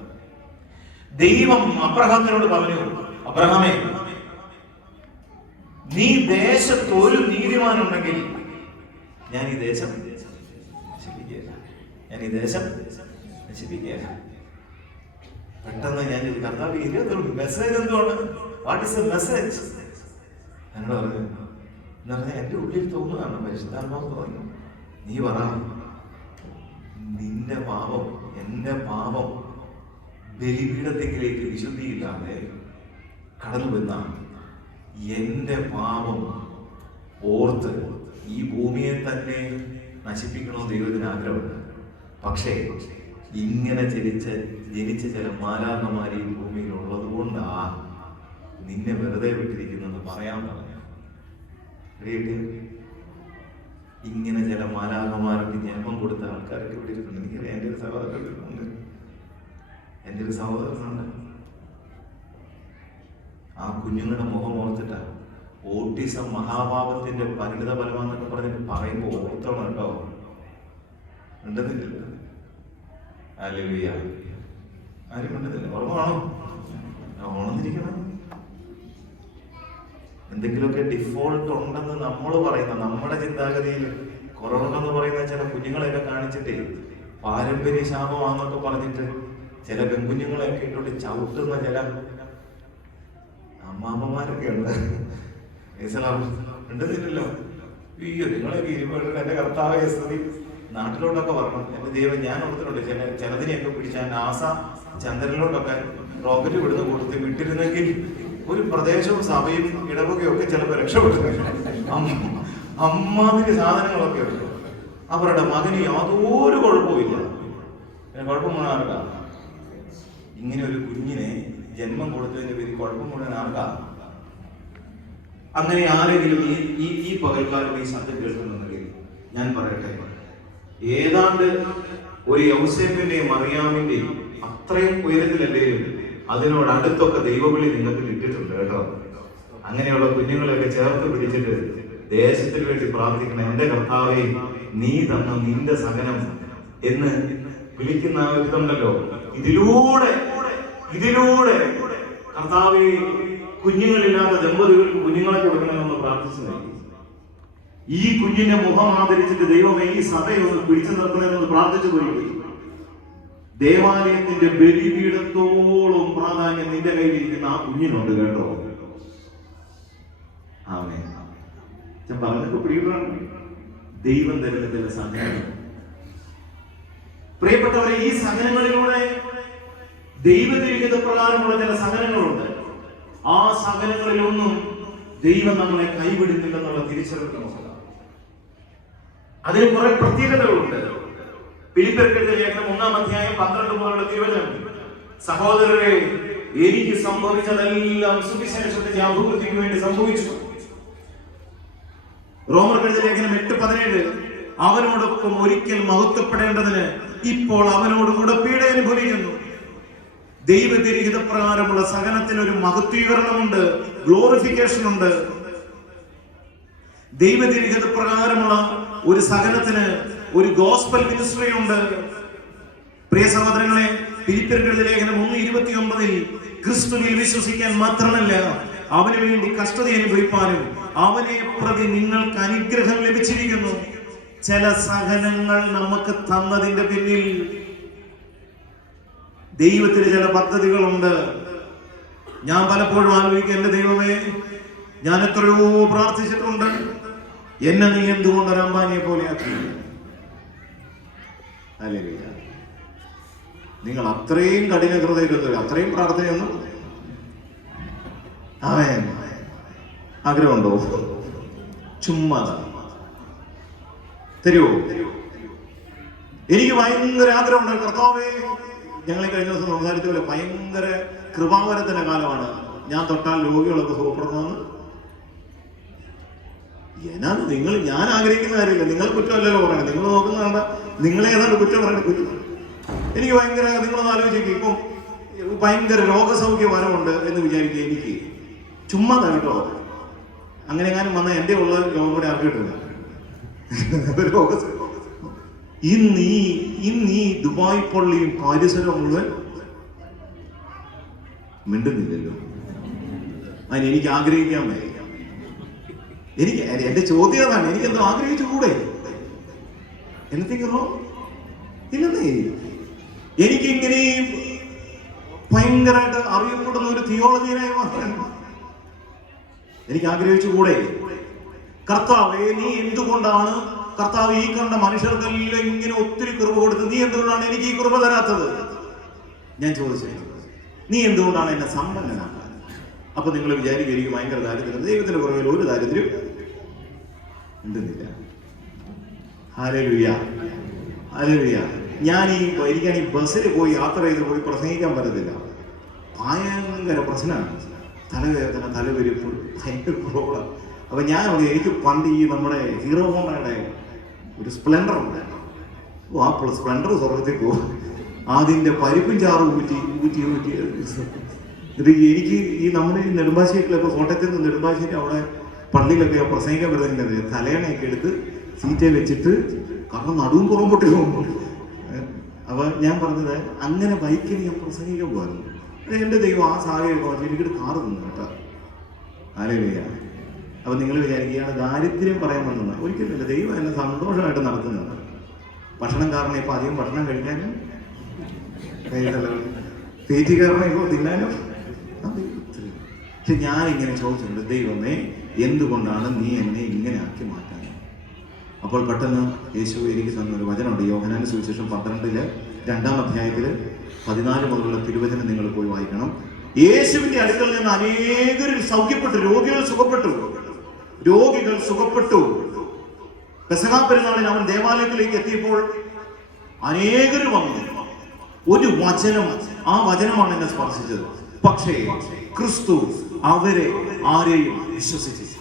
ദൈവം അബ്രഹാമിനോട് പറഞ്ഞു, അബ്രഹാമേ, നീ ദേശത്ത് ഒരു നീതിമാനുണ്ടെങ്കിൽ ഞാൻ ഈ ദേശം നശിപ്പിക്കുകയില്ല. പെട്ടെന്ന് ഞാൻ കർത്താവ്, ഇതിനകത്തൊരു മെസ്സേജ് എന്തുകൊണ്ട്? What is A message? എന്നോട് പറഞ്ഞു, എന്ന് പറഞ്ഞാൽ എന്റെ ഉള്ളിൽ തോന്നുകയാണ്, പരിശുദ്ധാത്മാവ് പറഞ്ഞു, നീ പറ, നിന്റെ പാപം, എന്റെ പാപം ബലിപീഠത്തിലേക്ക് വിശുദ്ധിയില്ലാതെ കടന്നു വന്ന എന്റെ പാപം ഓർത്ത് ഈ ഭൂമിയെ തന്നെ നശിപ്പിക്കണമെന്ന് ദൈവത്തിന് ആഗ്രഹമുണ്ട്. പക്ഷേ ഇങ്ങനെ ജനിച്ച ചില മാലാഖമാർ ഈ ഭൂമിയിൽ ഉള്ളത് കൊണ്ടാ നിന്നെ വെറുതെ വിട്ടിരിക്കുന്നെന്ന് പറയാൻ പറഞ്ഞു. ഇങ്ങനെ ചില മാലാഖമാർക്ക് ജന്മം കൊടുത്ത ആൾക്കാരൊക്കെ ഇവിടെ ഇരിക്കുന്നു. എനിക്കറിയാം, എൻ്റെ ഒരു സഹോദരനുണ്ട്. ആ കുഞ്ഞുങ്ങളുടെ മുഖം ഓർത്തിട്ട ഓട്ടിസം മഹാപാപത്തിന്റെ പരിണിത ഫലമാന്നൊക്കെ പറഞ്ഞിട്ട് പറയുമ്പോൾ ഓർത്തോണം കേട്ടോ. ഉണ്ടെന്നില്ല, ഹല്ലേലൂയ, ആരും ഉണ്ടെന്നില്ല. ഓർമ്മയാണോ? ഓർമ്മിരിക്കണം. എന്തെങ്കിലുമൊക്കെ ഡിഫോൾട്ട് ഉണ്ടെന്ന് നമ്മൾ പറയുന്ന, നമ്മുടെ ചിന്താഗതിയിൽ കുറവുണ്ടെന്ന് പറയുന്ന ചില കുഞ്ഞുങ്ങളെയൊക്കെ കാണിച്ചിട്ടേ പാരമ്പര്യ ശാപമാണെന്നൊക്കെ പറഞ്ഞിട്ട് ചില പെൺകുഞ്ഞുങ്ങളെയൊക്കെ ഇട്ടോട്ട് ചവിട്ടുന്ന ചില അമ്മാമ്മമാരൊക്കെ ഉണ്ട്. ഉണ്ടെന്നില്ലല്ലോ. അയ്യോ നിങ്ങളൊക്കെ ഇരുപത് എന്റെ കർത്താവായ സ്ഥിതി നാട്ടിലോട്ടൊക്കെ വരണം. എന്റെ ദൈവം ഞാൻ ഓർത്തിട്ടുണ്ട് ചിലതിനെയൊക്കെ പിടിച്ചാൽ നാസ ചന്ദ്രനിലോട്ടൊക്കെ റോക്കറ്റ് വിടുന്ന കൊടുത്ത് വിട്ടിരുന്നെങ്കിൽ ഒരു പ്രദേശവും സഭയും ഇടവകയും ഒക്കെ ചിലപ്പോൾ രക്ഷപ്പെട്ടു. അമ്മാതിരി സാധനങ്ങളൊക്കെ ഉണ്ട്. അവരുടെ മകന് യാതൊരു കുഴപ്പമില്ല. കുഴപ്പം മുഴുവൻ ആർക്കാ? ഇങ്ങനെ ഒരു കുഞ്ഞിനെ ജന്മം കൊടുത്തതിന്റെ പേര് കുഴപ്പം മുഴുവൻ ആർക്കാ? അങ്ങനെ ആരെങ്കിലും ഈ പകൽക്കാലം ഈ സത്യം കേൾക്കുന്നുണ്ടെങ്കിൽ ഞാൻ പറയട്ടെ, ഏതാണ്ട് ഒരു യൗസേപ്പിന്റെയും മറിയാമിന്റെയും അത്രയും ഉയരത്തിലല്ലേലും അതിനോടടുത്തൊക്കെ ദൈവവിളി നിങ്ങൾക്ക് കിട്ടിയിട്ടുണ്ട് കേട്ടോ. അങ്ങനെയുള്ള കുഞ്ഞുങ്ങളെയൊക്കെ ചേർത്ത് പിടിച്ചിട്ട് ദേശത്തിന് വേണ്ടി പ്രാർത്ഥിക്കണം. എന്റെ കർത്താവേ, നീ തന്ന നിന്റെ സഹനം എന്ന് വിളിക്കുന്ന ആ ഇതുണ്ടല്ലോ, ഇതിലൂടെ കർത്താവേ, കുഞ്ഞുങ്ങളില്ലാത്ത ദമ്പതികൾക്ക് കുഞ്ഞുങ്ങളെ കൊടുക്കണമെന്ന് പ്രാർത്ഥിച്ചു നൽകി. ഈ കുഞ്ഞിന്റെ മുഖം ആദരിച്ചിട്ട് ദൈവമേ ഈ സഭയൊന്ന് പിടിച്ചു നിർത്തണമെന്ന് പ്രാർത്ഥിച്ചു പോയി. ദേവാലയത്തിന്റെ ബലിപീഠത്തോളം പ്രാധാന്യം നിന്റെ കയ്യിലിരിക്കുന്ന ആ കുഞ്ഞിനുണ്ട് കേട്ടോ. ആമേൻ. ഞാൻ പറഞ്ഞൊക്കെ പിടിക്കണം. ദൈവം തരുന്ന ചില സഹനങ്ങൾ, പ്രിയപ്പെട്ടവരെ, ഈ സഹനങ്ങളിലൂടെ ദൈവത്തിരിക്കുന്ന പ്രകാരമുള്ള ചില സഹനങ്ങളുണ്ട്. ആ സഹനങ്ങളിലൊന്നും ദൈവം നമ്മളെ കൈവിടുന്നില്ലെന്നുള്ള തിരിച്ചറിവ് നമുക്കുണ്ട്. അതിന് കുറെ പ്രത്യേകതകളുണ്ട്. ഫിലിപ്പിയർക്കെഴുതിയ ലേഖനം 1-ാം അധ്യായം 12 മുതലുള്ള തിരുവചനം, സഹോദരരെ, എനിക്ക് സംഭവിച്ചതെല്ലാം സുവിശേഷത്തിന്റെ അഭിവൃദ്ധിക്ക് വേണ്ടി സംഭവിച്ചു. റോമർക്കെഴുതിയ ലേഖനം 8:17, അവനോടൊപ്പം ഒരിക്കൽ മഹത്വപ്പെടേണ്ടതിന് ഇപ്പോൾ അവനോട് കൂടെ പീഡ അനുഭവിക്കുന്നു. ദൈവത്തിരിഹിത പ്രകാരമുള്ള സഹനത്തിന് ഒരു മഹത്വീകരണമുണ്ട്, ഗ്ലോറിഫിക്കേഷൻ ഉണ്ട്. ദൈവത്തിരിഹിത പ്രകാരമുള്ള ഒരു സഹനത്തിന് ഒരു ഗോസ്പൽ മിനിസ്ട്രി ഉണ്ട്. പ്രിയ സഹോദരങ്ങളെ, ഫിലിപ്പിയർക്കെഴുതിയ ലേഖനം 1:29, ക്രിസ്തുവിൽ വിശ്വസിക്കാൻ മാത്രമല്ല അവന് വേണ്ടി കഷ്ടത അനുഭവിപ്പാനും അവനെ പ്രതി നിങ്ങൾക്ക് അനുഗ്രഹം ലഭിച്ചിരിക്കുന്നു. ചില സഹനങ്ങൾ നമുക്ക് തന്നതിന്റെ പിന്നിൽ ദൈവത്തിന് ചില പദ്ധതികളുണ്ട്. ഞാൻ പലപ്പോഴും ആലോചിക്കും, എന്റെ ദൈവമേ, ഞാൻ എത്രയോ പ്രാർത്ഥിച്ചിട്ടുണ്ട്, എന്നെ നീ എന്തുകൊണ്ട് ഒരു അമ്പാനിയെ പോലെ ആക്കി? ഹല്ലേലൂയ. നിങ്ങൾ അത്രയും കഠിന ഹൃദയത്തിൽ അത്രയും പ്രാർത്ഥനയൊന്നും ആമേൻ ആഗ്രഹമുണ്ടോ? ചുമ്മാ തരുമോ? എനിക്ക് ഭയങ്കര ആഗ്രഹമുണ്ട്. കർത്താവേ, ഞങ്ങൾ കഴിഞ്ഞ ദിവസം സംസാരിച്ച പോലെ ഭയങ്കര കൃപാവരത്തിന്റെ കാലമാണ്. ഞാൻ തൊട്ടാൽ രോഗികളൊക്കെ സുഖപ്പെടുന്നതെന്ന് എന്നാണ് നിങ്ങൾ, ഞാൻ ആഗ്രഹിക്കുന്ന കാര്യമില്ല. നിങ്ങൾ കുറ്റമല്ലല്ലോ പറയണം. നിങ്ങൾ നോക്കുന്നതാണ്, നിങ്ങളെ ഏതാണ്ട് കുറ്റം പറയണ കുറ്റം. എനിക്ക് ഭയങ്കര, നിങ്ങളൊന്ന് ആലോചിക്കുക, ഇപ്പം ഭയങ്കര രോഗസൗഖ്യ വരമുണ്ട് എന്ന് വിചാരിക്കുക. എനിക്ക് ചുമ്മാ കേട്ടോ, അങ്ങനെ എങ്ങാനും വന്നാൽ എന്റെ ഉള്ള രോഗം കൂടെ അറിഞ്ഞിട്ടില്ല. ഇന്ന് ദുബായ് പള്ളിയും പാരിസരവും മുഴുവൻ മിണ്ടുന്നില്ലല്ലോ. അതിന് എനിക്ക് ആഗ്രഹിക്കാൻ വയ്യ. എനിക്ക് എന്റെ ചോദ്യം അതാണ്, എനിക്കെന്തോ ആഗ്രഹിച്ചുകൂടെ? എന്തെങ്കിലോ ഇല്ലെന്നേ. എനിക്കിങ്ങനെ ഭയങ്കരമായിട്ട് അറിയപ്പെടുന്ന ഒരു തിയോളജിയായി മാറാൻ എനിക്ക് ആഗ്രഹിച്ചുകൂടെ? കർത്താവേ, നീ എന്തുകൊണ്ടാണ് കർത്താവ് ഈ കണ്ട മനുഷ്യർക്കെല്ലാം ഇങ്ങനെ ഒത്തിരി കൃപ കൊടുത്ത് നീ എന്തുകൊണ്ടാണ് എനിക്ക് ഈ കൃപ തരാത്തത്? ഞാൻ ചോദിച്ചത്, നീ എന്തുകൊണ്ടാണ് എന്നെ സമ്പന്നനാക്കാൻ? അപ്പൊ നിങ്ങൾ വിചാരിക്കും എനിക്ക് ഭയങ്കര ദാരിദ്ര്യം. ദൈവത്തിന്റെ പുറകിൽ ഒരു ദാരിദ്ര്യം ഉണ്ടെന്നില്ല. Hallelujah, hallelujah. എനിക്കാണ് ഈ ബസ്സിൽ പോയി യാത്ര ചെയ്ത് പോയി പ്രസംഗിക്കാൻ പറ്റത്തില്ല. ഭയങ്കര പ്രശ്നമാണ്. തലവേദന, തലവരിപ്പ്, ഭയങ്കര പ്രോബ്ലം. അപ്പൊ എനിക്ക് പണ്ട് ഈ നമ്മുടെ ഹീറോ ഹോണ്ടയുടെ ഒരു സ്പ്ലെൻഡർ ഉണ്ട്. ആ സ്പ്ലെൻഡർ സ്വർഗത്തിൽ പോകും. അതിന്റെ പരിപ്പും ചാറും ഊറ്റി എനിക്ക് ഈ നമ്മുടെ ഈ നെടുമ്പാശ്ശേരിയിലൊക്കെ, കോട്ടയത്തിൽ നിന്ന് നെടുമ്പാശ്ശേരി അവിടെ പള്ളിയിലൊക്കെ പ്രസംഗിക്കാൻ പറ്റുന്നില്ല. തലയണയൊക്കെ എടുത്ത് സീറ്റെ വെച്ചിട്ട്, കാരണം നടുവും പുറം പൊട്ടി പോകുമ്പോൾ. അപ്പൊ ഞാൻ പറഞ്ഞത്, അങ്ങനെ ബൈക്കിൽ ഞാൻ പ്രസംഗിക്കാൻ പോകുന്നു. എന്റെ ദൈവം ആ സാഹചര്യം എനിക്കൊരു കാറ് തന്നു കേട്ടോ. ഹല്ലേലൂയ. അപ്പൊ നിങ്ങൾ വിചാരിക്കുകയാണ് ദാരിദ്ര്യം പറയാൻ വന്നത്. ഒരിക്കലുമില്ല. ദൈവം എന്നെ സന്തോഷമായിട്ട് നടത്തുന്നത്. ഭക്ഷണം കാരണം ഇപ്പൊ അധികം ഭക്ഷണം കഴിക്കാനും തീറ്റി കാരണം ഇപ്പൊ തിന്നാനും. പക്ഷെ ഞാൻ ഇങ്ങനെ ചോദിച്ചിട്ടുണ്ട്, ദൈവമേ, എന്തുകൊണ്ടാണ് നീ എന്നെ ഇങ്ങനെ ആക്കി മാറ്റാൻ? അപ്പോൾ പെട്ടെന്ന് യേശു എനിക്ക് തന്നൊരു വചനമുണ്ട്. യോഹന്നാന്റെ സുവിശേഷം 12 2-ാം അധ്യായത്തിൽ 14 മുതലുള്ള തിരുവചനം നിങ്ങൾ പോയി വായിക്കണം. യേശുവിന്റെ അടുക്കൽ നിന്ന് അനേകർ സൗഖ്യപ്പെട്ടു, രോഗികൾ സുഖപ്പെട്ടു. പെസഹാ പെരുന്നാളിൽ അവൻ ദേവാലയത്തിലേക്ക് എത്തിയപ്പോൾ അനേകർ വന്നു. ഒരു വചനം, ആ വചനമാണ് എന്നെ സ്പർശിച്ചത്. പക്ഷേ ക്രിസ്തു അവരെ ആരെയും വിശ്വസിച്ചില്ല.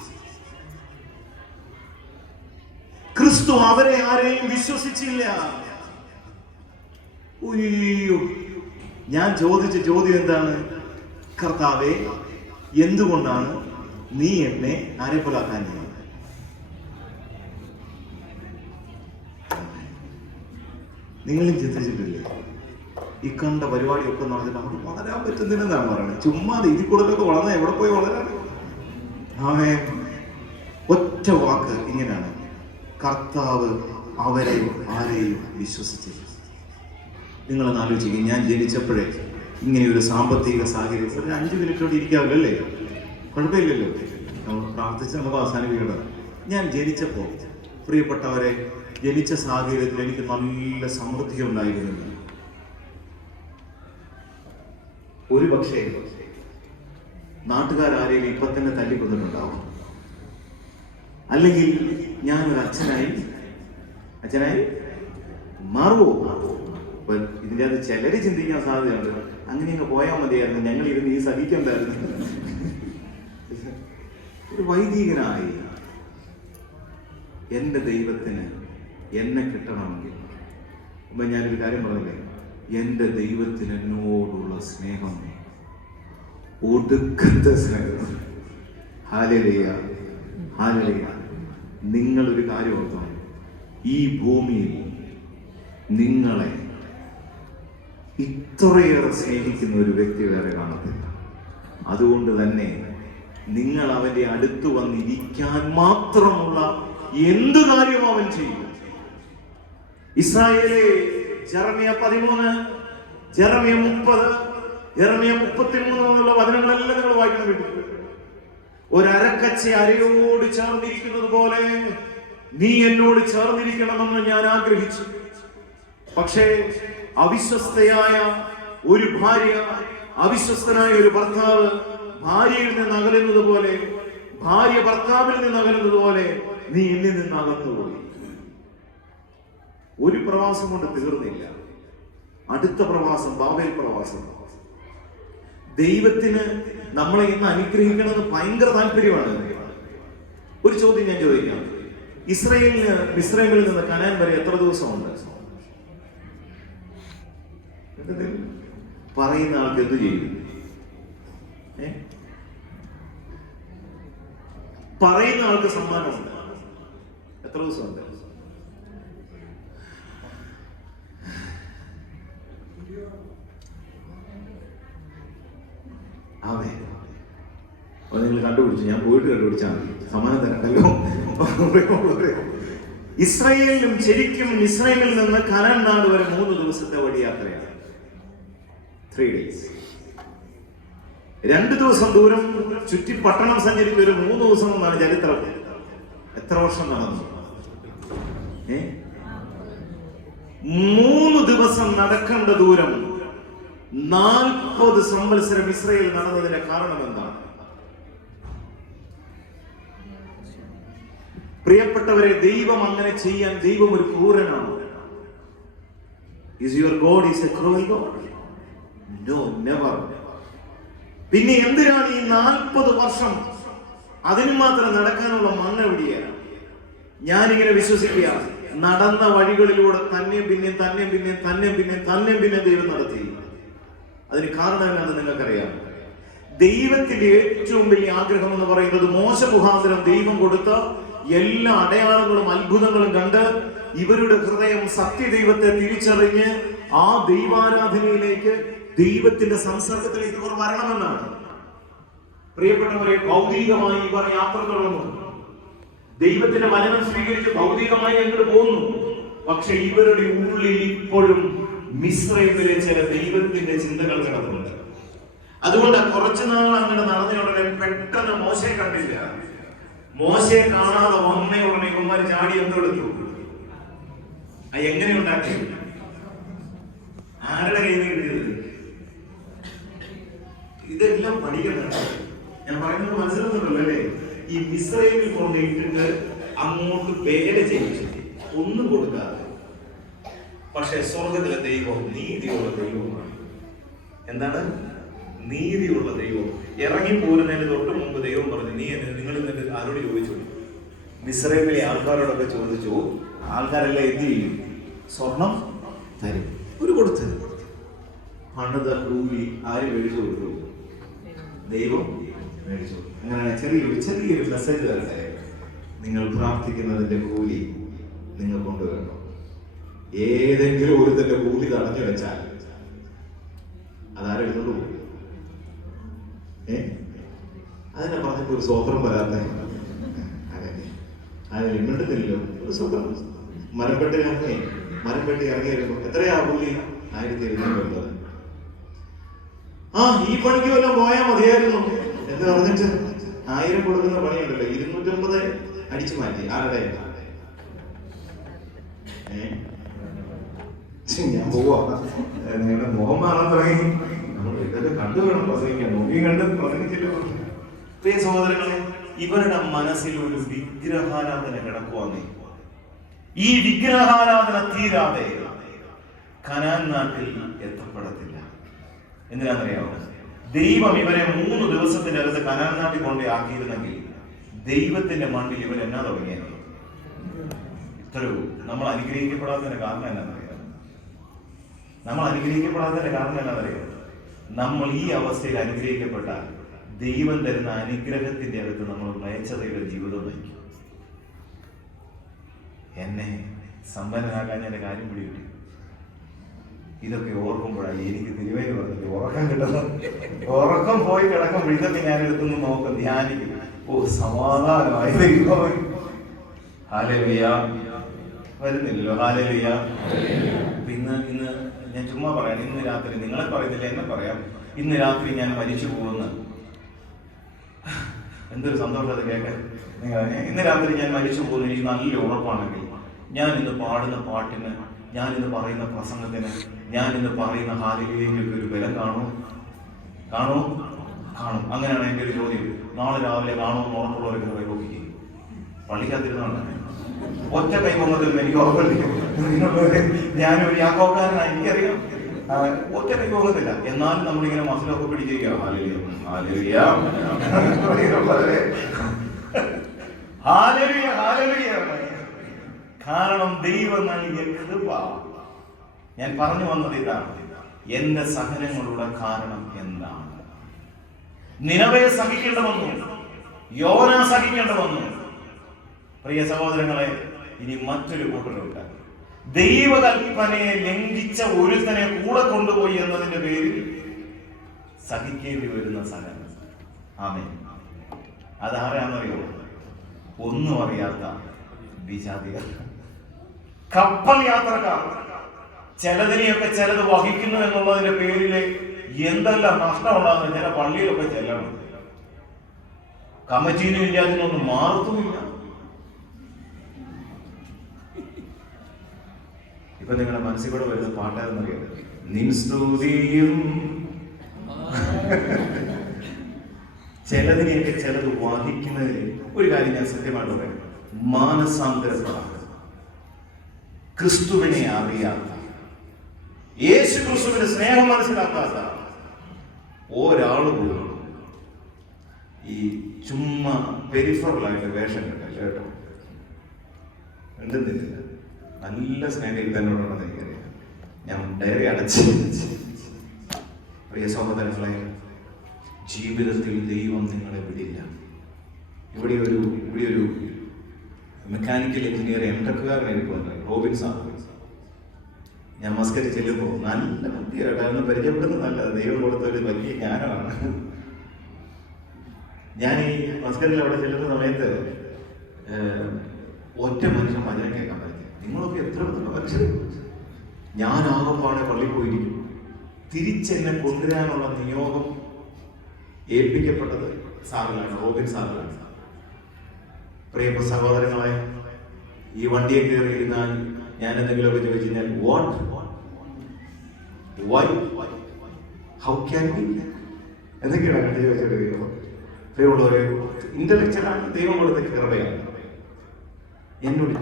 ക്രിസ്തു അവരെ ആരെയും വിശ്വസിച്ചില്ല. ഞാൻ ചോദിച്ച ചോദ്യം എന്താണ്? കർത്താവേ, എന്തുകൊണ്ടാണ് നീ എന്നെ ആരെപ്പോലാക്കാൻ? നിങ്ങളും ചിന്തിച്ചിട്ടില്ലേ? ഈ കണ്ട പരിപാടിയൊക്കെ നടന്നിട്ട് നമുക്ക് വളരാൻ പറ്റുന്നില്ലെന്നാണ് പറയുന്നത്. ചുമ്മാ ഇതിൽ കൂടുതലൊക്കെ വളർന്ന എവിടെ പോയി വളരാൻ? ആമേൻ. ഒറ്റ വാക്ക് ഇങ്ങനെയാണ്: കർത്താവ് അവരെ ആരെയും വിശ്വസിച്ചില്ല. നിങ്ങളൊന്ന് ആലോചിക്കുക. ഞാൻ ജനിച്ചപ്പോഴേ ഇങ്ങനെ ഒരു സാമ്പത്തിക സാഹചര്യം, ഒരു 5 മിനിറ്റോടെ ഇരിക്കാമല്ലോ അല്ലേ? കുഴപ്പമില്ലല്ലോ, നമ്മൾ പ്രാർത്ഥിച്ച് നമുക്ക് അവസാനിപ്പിക്കേണ്ടത്. ഞാൻ ജനിച്ചപ്പോൾ പ്രിയപ്പെട്ടവരെ, ജനിച്ച സാഹചര്യത്തിൽ എനിക്ക് നല്ല സമൃദ്ധി ഉണ്ടായിരുന്നില്ല. ഒരു പക്ഷേ നാട്ടുകാരെയും ഇപ്പൊ തന്നെ തല്ലിക്കൊന്നിട്ടുണ്ടാവും. അല്ലെങ്കിൽ ഞാനൊരു അച്ഛനായി മാറുമോ? ഇതിൻ്റെ അത് ചിലര് ചിന്തിക്കാൻ സാധ്യതയുണ്ട്, അങ്ങനെ അങ്ങ് പോയാൽ മതിയായിരുന്നു, ഞങ്ങൾ ഇരുന്ന് ഈ സഹിക്കണ്ടായിരുന്നു. ഒരു വൈദികനായി എൻ്റെ ദൈവത്തിന് എന്നെ കിട്ടണമെങ്കിൽ, അപ്പൊ ഞാനൊരു കാര്യം പറഞ്ഞില്ലേ, എൻ്റെ ദൈവത്തിന് എന്നോടുള്ള സ്നേഹം ഒടുക്കത്തെ സ്നേഹം. Hallelujah, hallelujah. നിങ്ങളൊരു കാര്യം ഓർക്കണം, ഈ ഭൂമിയിൽ നിങ്ങളെ ഇത്രയേറെ സ്നേഹിക്കുന്ന ഒരു വ്യക്തി വേറെ കാണത്തില്ല. അതുകൊണ്ട് തന്നെ നിങ്ങൾ അവന്റെ അടുത്ത് വന്നിരിക്കാൻ മാത്രമുള്ള എന്ത് കാര്യം അവൻ ചെയ്യും. ഇസ്രായേലെ ജെറമ്യ 13, ജെറമ്യ 30, ജെറമ്യ 33 എന്നുള്ള വചനങ്ങളെല്ലാം നിങ്ങൾ വായിക്കണം. കിട്ടും. ഒരരക്കച്ച അരയോട് ചേർന്നിരിക്കുന്നത് പോലെ നീ എന്നോട് ചേർന്നിരിക്കണമെന്ന് ഞാൻ ആഗ്രഹിച്ചു. പക്ഷേ അവിശ്വസ്തയായ ഒരു ഭാര്യ, അവിശ്വസ്തനായ ഒരു ഭർത്താവ് ഭാര്യയിൽ നിന്ന് അകലുന്നത് പോലെ, ഭാര്യ ഭർത്താവിൽ നിന്ന് അകലുന്നത് പോലെ നീ എന്നിൽ നിന്ന് അകന്നുപോയി. ഒരു പ്രവാസം കൊണ്ട് തീർന്നില്ല. അടുത്ത പ്രവാസം ബാബേൽ പ്രവാസം. ദൈവത്തിന് നമ്മളെ ഇന്ന് അനുഗ്രഹിക്കണമെന്ന് ഭയങ്കര താല്പര്യമാണ്. ഒരു ചോദ്യം ഞാൻ ചോദിക്കാം, മിസ്രൈമിൽ നിന്ന് കനാൻ വരെ എത്ര ദിവസമുണ്ട്? പറയുന്ന ആൾക്ക് എന്ത് ചെയ്യും? പറയുന്ന ആൾക്ക് സമ്മാനമുണ്ട്. എത്ര ദിവസമുണ്ട്? അതെ, അത് നിങ്ങൾ കണ്ടുപിടിച്ചു. ഞാൻ പോയിട്ട് കണ്ടുപിടിച്ചാൽ മതി, സമ്മാനം തരണ്ടല്ലോ. ഇസ്രായേലിലും ശരിക്കും ഇസ്രായേലിൽ നിന്ന് കനാൻ നാട് വരെ 3 ദിവസത്തെ വഴിയാത്രയാണ്. 3 days. 2 ദിവസം ദൂരം ചുറ്റി പട്ടണം സഞ്ചരിച്ച് ഒരു 3 ദിവസം എന്നാണ് ചരിത്രം. എത്ര വർഷം നടന്നു? 3 ദിവസം നടക്കേണ്ട ദൂരം 40 സംവത്സരം ഇസ്രായേൽ നടന്നതിന്റെ കാരണം എന്താണ്? പ്രിയപ്പെട്ടവരെ, ദൈവം അങ്ങനെ ചെയ്യാൻ ദൈവം ഒരു ക്രൂരനാണ്. Is your God is a cruel God? No, never. പിന്നെ എന്തിനാണ് ഈ 40 വർഷം അതിന് മാത്രം നടക്കാനുള്ള മണ്ണ് എവിടെയാണ്? ഞാനിങ്ങനെ വിശ്വസിക്കുക, നടന്ന വഴികളിലൂടെ തന്നെ പിന്നെ ദൈവം നടത്തി. അതിന് കാരണം എന്താണെന്ന് നിങ്ങൾക്കറിയാം. ദൈവത്തിന്റെ ഏറ്റവും വലിയ ആഗ്രഹം എന്ന് പറയുന്നത് മോശ മുഖാന്തരം ദൈവം കൊടുത്ത എല്ലാ അടയാളങ്ങളും അത്ഭുതങ്ങളും കണ്ട് ഇവരുടെ ഹൃദയം സത്യദൈവത്തെ തിരിച്ചറിഞ്ഞ് ആ ദൈവാരാധനയിലേക്ക്, ദൈവത്തിന്റെ സംസർഗത്തിലേക്ക് ഇവർ വരണമെന്നാണ്. പ്രിയപ്പെട്ടവരെ, ഭൗതികമായി ഇവർ യാത്ര തുടർന്നു. ദൈവത്തിന്റെ വചനം സ്വീകരിച്ച് ഭൗതികമായി അങ്ങോട്ട് പോകുന്നു. പക്ഷെ ഇവരുടെ ഉള്ളിൽ ഇപ്പോഴും മിസ്രൈമിലെ ചില ദൈവത്തിന്റെ ചിന്തകൾ കിടന്നുണ്ട്. അതുകൊണ്ട് കുറച്ചു നാൾ അങ്ങനെ നടന്ന ഉടനെ പെട്ടെന്ന് മോശയെ കണ്ടില്ല. മോശയെ കാണാതെ വന്ന ഉടനെ ഇവന്മാർ ചാടി എന്തെടുത്തു? എങ്ങനെ ഉണ്ടാക്കി? ആരുടെ കയ്യിൽ നിന്ന് കിട്ടിയത്? ഇതെല്ലാം പഠിക്കണം. ഞാൻ പറയുന്നത് മനസ്സിലാക്കുന്നുണ്ടല്ലോ അല്ലേ? ഈ മിസ്രൈമിൽ കൊണ്ടിട്ടിട്ട് അങ്ങോട്ട് വേല ചെയ്യിച്ചു, ഒന്നും കൊടുക്കാതെ. പക്ഷെ സ്വർഗത്തിലെ ദൈവം നീതിയുള്ള ദൈവമാണ്. എന്താണ്? നീതിയുള്ള ദൈവം. ഇറങ്ങി പോരുന്നതിന് തൊട്ട് മുമ്പ് ദൈവം പറഞ്ഞു, നിങ്ങൾ എന്നിട്ട് ആരോട് ചോദിച്ചു? മിസ്രൈമിലെ ആൾക്കാരോടൊക്കെ ചോദിച്ചു. ആൾക്കാരെല്ലാം എന്ത് ചെയ്യും? സ്വർണം തരും. ഒരു കൊടുത്തത് പണിത കൂലി ആര് മേടിച്ചു കൊടുത്തു? ദൈവം മേടിച്ചു. അങ്ങനെ ചെറിയൊരു മെസ്സേജ് തരട്ടെ. നിങ്ങൾ പ്രാർത്ഥിക്കുന്നതിന്റെ കൂലി നിങ്ങൾ കൊണ്ടുവരണം. ഏതെങ്കിലും ഒരുത്തന്റെ കൂലി തടഞ്ഞു വെച്ചാൽ അതാരെടുത്തോണ്ട് പോകും? അതിനെ പറഞ്ഞപ്പോ ഒരു സ്വത്രം വരാത്ത അതിൽ മിണ്ടുന്നില്ലല്ലോ. ഒരു സ്വത്രം മരപ്പെട്ടി ഇറങ്ങി വരുമ്പോ എത്രയാ കൂലി? 1750. ഈ പണിക്ക് വല്ലതും പോയാൽ മതിയായിരുന്നു എന്ന് പറഞ്ഞിട്ട് 1000 കൊടുക്കുന്ന പണിയുണ്ടല്ലോ, 250 അടിച്ചു മാറ്റി. ആരുടെ? ഞാൻ പോവാ. നിങ്ങളുടെ മുഖം മാറാൻ തുടങ്ങി. നമ്മൾ ഇതൊക്കെ കണ്ടു വേണം പ്രസംഗിക്കാൻ. നോക്കി കണ്ട് പ്രസംഗിച്ചില്ല. പ്രിയ സഹോദരങ്ങളെ, ഇവരുടെ മനസ്സിൽ ഒരു വിഗ്രഹാരാധന കിടക്കുവാന്നേ. ഈ വിഗ്രഹാരാധന തീരാതെ കനാൻ നാട്ടിൽ എത്തപ്പെടത്തില്ല. എന്തിനാണെന്നറിയാമോ? ദൈവം ഇവരെ 3 ദിവസത്തിനകത്ത് കനാൻ നാട്ടിൽ കൊണ്ടേ ആക്കിയിരുന്നെങ്കിൽ ദൈവത്തിന്റെ മണ്ണിൽ ഇവരെന്നാ തുടങ്ങിയത്? ഇത്രയും നമ്മൾ അനുഗ്രഹിക്കപ്പെടാത്തതിന്റെ കാരണം എന്നാണെന്നറിയാം? നമ്മൾ ഈ അവസ്ഥയിൽ അനുഗ്രഹിക്കപ്പെട്ടാൽ ദൈവം തരുന്ന അനുഗ്രഹത്തിന്റെ അകത്ത് നമ്മൾ മ്ലേച്ഛതയുടെ ജീവിതം നയിക്കും. എന്നെ സമ്പന്നനാകാൻ എന്റെ കാര്യം പിടികിട്ടി. ഇതൊക്കെ ഓർക്കുമ്പോഴാണ് എനിക്ക് തിരുവേലി പറഞ്ഞിട്ട് ഉറക്കം കിട്ടുന്നത്. ഉറക്കം പോയി കിടക്കുമ്പോൾ ഇതൊക്കെ ഞാൻ എടുത്തുനിന്ന് നോക്കും, ധ്യാനിക്കും. സമാധാനമായി ഹല്ലേലൂയ. വരുന്നില്ലല്ലോ ഹല്ലേലൂയ. ഇന്ന് ഞാൻ ചുമ്മാ പറയാം. ഇന്ന് രാത്രി നിങ്ങളെ പറയുന്നില്ല, എന്നെ പറയാം. ഇന്ന് രാത്രി ഞാൻ മരിച്ചു പോകുന്ന എന്തൊരു സന്തോഷം അത് കേൾക്കാൻ. ഇന്ന് രാത്രി ഞാൻ മരിച്ചു പോകുന്ന എനിക്ക് നല്ല ഉറപ്പാണെങ്കിൽ ഞാൻ ഇന്ന് പാടുന്ന പാട്ടിന്, ഞാൻ ഇന്ന് പറയുന്ന പ്രസംഗത്തിന്, ഞാൻ ഇന്ന് പറയുന്ന ഹാലേലൂയയ്ക്ക് ഒരു ബലം കാണും. അങ്ങനെയാണ് എൻ്റെ ഒരു ചോദ്യം. നാളെ രാവിലെ കാണുമെന്ന് ഉറപ്പുള്ളവരൊക്കെ കൈവപ്പിക്കും. പള്ളിക്കകത്തിരുന്നാണ് ഒറ്റ കൈവന്നതിൽ എനിക്ക് ഉറപ്പില്ല. ഞാനൊരു യാക്കോക്കാരനാണ്, എനിക്കറിയാം. ഒറ്റ കൈവന്നില്ല. എന്നാലും നമ്മളിങ്ങനെ മസിലൊക്കെ പിടിച്ചിരിക്കുക. കാരണം ദൈവം നൽകിയ കൃപ. ഞാൻ പറഞ്ഞു വന്നത് ഇതാണ്. എന്റെ സഹനങ്ങളുടെ കാരണം എന്താണ്? നിനവേ സഹിക്കേണ്ടി വന്നു, യോന സഹിക്കേണ്ടി വന്നു. പ്രിയ സഹോദരങ്ങളെ, ഇനി മറ്റൊരു കൂട്ടരുണ്ട്. ദൈവകൽപ്പനയെ ലംഘിച്ച ഒരുത്തനെ കൂടെ കൊണ്ടുപോയി എന്നതിന്റെ പേരിൽ സഹിക്കേണ്ടി വരുന്ന സഹനം. ആമേൻ. അതാരാണെന്നറിയോ? ഒന്നും അറിയാത്ത വിജാതികൾ, കപ്പൽ യാത്രക്കാർ. ചിലത് വഹിക്കുന്നു എന്നുള്ളതിന്റെ പേരില് എന്തെല്ലാം നഷ്ടമുണ്ടാകുന്ന ചില പള്ളിയിലൊക്കെ ചെല്ലണം. കമ്മിറ്റീനും ഇല്ല, അതിനൊന്നും മാറത്തുമില്ല. ഇപ്പൊ നിങ്ങളുടെ മനസ്സിൽ കൂടെ വരുന്ന പാട്ടാണെന്നറിയാം. നിൻ സ്തുതിയും ചിലത് വഹിക്കുന്നതിൽ ഒരു കാര്യം ഞാൻ സത്യമായിട്ട് പറയാം. മാനസാന്തരപ്പെടാത്ത, ക്രിസ്തുവിനെ അറിയാത്ത, യേശു ക്രിസ്തുവിന്റെ സ്നേഹം മനസ്സിലാക്കാത്ത ഒരാൾ പോലും ഈ ചുമ്മാ പെരിഫറലായിട്ട് വേഷം കേട്ടോ ഉണ്ടെന്നില്ല. നല്ല സ്നേഹത്തിൽ തന്നോടുണ്ടെന്ന് എനിക്കറിയാം. ഞാൻ ഡയറി അടച്ച്. പ്രിയ സഹോദരങ്ങളെ, ജീവിതത്തിൽ ദൈവം നിങ്ങളെ വിടില്ല. ഇവിടെ ഒരു മെക്കാനിക്കൽ എഞ്ചിനീയർ എംടെക്കുകാരനായിരിക്കും റോബിൻ സാർ. ഞാൻ മസ്കറ്റ് ചെല്ലുമ്പോൾ നല്ല ബുദ്ധിയായിട്ട് അതൊന്ന് പരിചയപ്പെടുന്നത് നല്ലത്. ദൈവം കൊടുത്ത ഒരു വലിയ ജ്ഞാനമാണ്. ഞാൻ ഈ മസ്കറ്റിൽ അവിടെ ചെല്ലുന്ന സമയത്ത് ഒറ്റ മനുഷ്യൻ വചനം കേൾക്കാൻ പറ്റും. നിങ്ങളൊക്കെ എത്ര മനുഷ്യർ. ഞാൻ ആകപ്പാടെ പള്ളിയിൽ പോയിരിക്കും. തിരിച്ചെന്നെ കൊണ്ടുവരാനുള്ള നിയോഗം ഏൽപ്പിക്കപ്പെട്ടത് സാറിലാണ്, റോബിൻ സാറിലാണ്. പ്രിയപ്പെട്ട സഹോദരങ്ങളെ, ഈ വണ്ടിയെ കയറിയിരുന്നാൽ ഞാൻ എന്തെങ്കിലുമൊക്കെ ചോദിച്ചു കഴിഞ്ഞാൽ what, why, how can be എന്നൊക്കെയാണ് കണ്ടു ചോദിച്ചത്. പ്രിയമുള്ളവരെ, ഇന്റലക്ച്വലാണ്, ദൈവം കൊടുത്ത കൃപയാണ്. എന്നോട്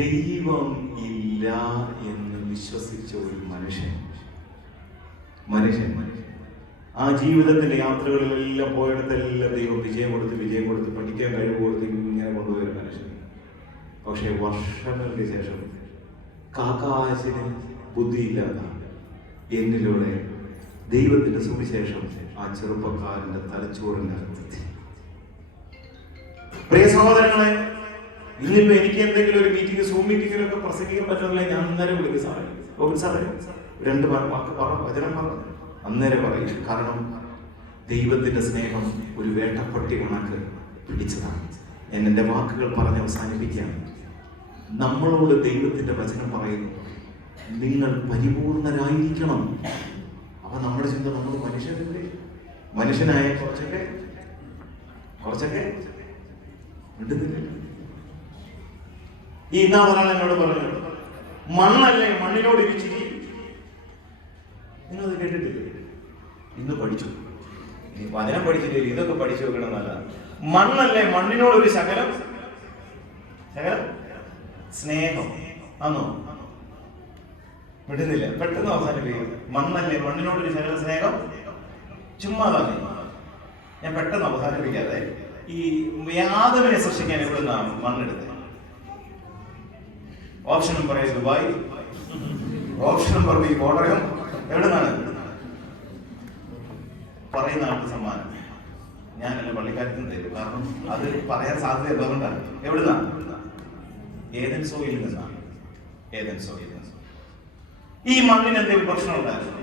ദൈവം ഇല്ല എന്ന് വിശ്വസിച്ച ഒരു മനുഷ്യൻ ആ ജീവിതത്തിന്റെ യാത്രകളിലെല്ലാം പോയിടത്തെല്ലാം ദൈവം വിജയം കൊടുത്ത് പഠിക്കാൻ കഴിവ് കൊടുത്ത് ഇങ്ങനെ കൊണ്ടുപോയൊരു മനുഷ്യൻ. പക്ഷെ വർഷങ്ങൾക്ക് ശേഷം കാക്കാശിന് ബുദ്ധിയില്ലാത്ത എന്നിലൂടെ ദൈവത്തിന്റെ സുവിശേഷം ആ ചെറുപ്പക്കാരന്റെ തലച്ചോറിന്റെ അകത്തെത്തി. പ്രിയ സഹോദരങ്ങളെ, ഇന്നിപ്പോ എനിക്ക് എന്തെങ്കിലും ഒരു മീറ്റിംഗ്, സൂം മീറ്റിംഗിലൊക്കെ പ്രസംഗിക്കാൻ പറ്റുന്നില്ല, ഞാൻ അന്നേരം വിളിക്കും സാറേ 2 വാക്ക് വചനം പറ, അന്നേരം പറയും. കാരണം ദൈവത്തിന്റെ സ്നേഹം ഒരു വേട്ടപ്പട്ടി കണക്ക് പിടിച്ചതാണ്. ഞാൻ എൻ്റെ വാക്കുകൾ പറഞ്ഞ് അവസാനിപ്പിക്കാം. നമ്മളോട് ദൈവത്തിന്റെ വചനം പറയുന്നു, നിങ്ങൾ പരിപൂർണരായിരിക്കണം. അപ്പൊ നമ്മുടെ ചിന്ത, നമ്മൾ മനുഷ്യനായ കുറച്ചൊക്കെ വിടുന്നില്ല. ഈ ഇന്നാൾ ഒരാൾ എന്നോട് പറഞ്ഞു, മണ്ണല്ലേ, മണ്ണിനോട് ഇരിച്ചിരി. നിങ്ങളത് കേട്ടിട്ടില്ലേ? ഇന്ന് പഠിച്ചു, ഇനി വചനം പഠിച്ചിട്ടില്ല, ഇതൊക്കെ പഠിച്ചു വെക്കണം. എന്നല്ല, മണ്ണല്ലേ, മണ്ണിനോടൊരു ശകലം സ്നേഹം ആണോ? വിടുന്നില്ല, പെട്ടെന്ന് അവസാനിപ്പിക്കും. മണ്ണല്ലേ, മണ്ണിനോടൊരു ശകലം സ്നേഹം. ചുമ്മാതാണ്. ഞാൻ പെട്ടെന്ന് അവസാനിപ്പിക്കാതെ, ഈ യാദവിനെ സൃഷ്ടിക്കാൻ എവിടുന്നാണ് മണ്ണെടുത്തത്? Option number A Dubai, option number B Kottayam. എവിടുന്നാണ് പറയുന്ന ആൾക്ക് സമ്മാനം? ഞാൻ എന്റെ പള്ളിക്കാരത്തിന് തരും, കാരണം അത് പറയാൻ സാധ്യത ഉള്ളതുകൊണ്ടാണ്. എവിടുന്നാണ്? ഏദൻ സോയിൽ നിന്നാണ്. ഏദൻ സോയിൽ നിന്ന്. ഈ മണ്ണിന് എന്തെങ്കിലും പ്രശ്നം ഉണ്ടായിരുന്നു?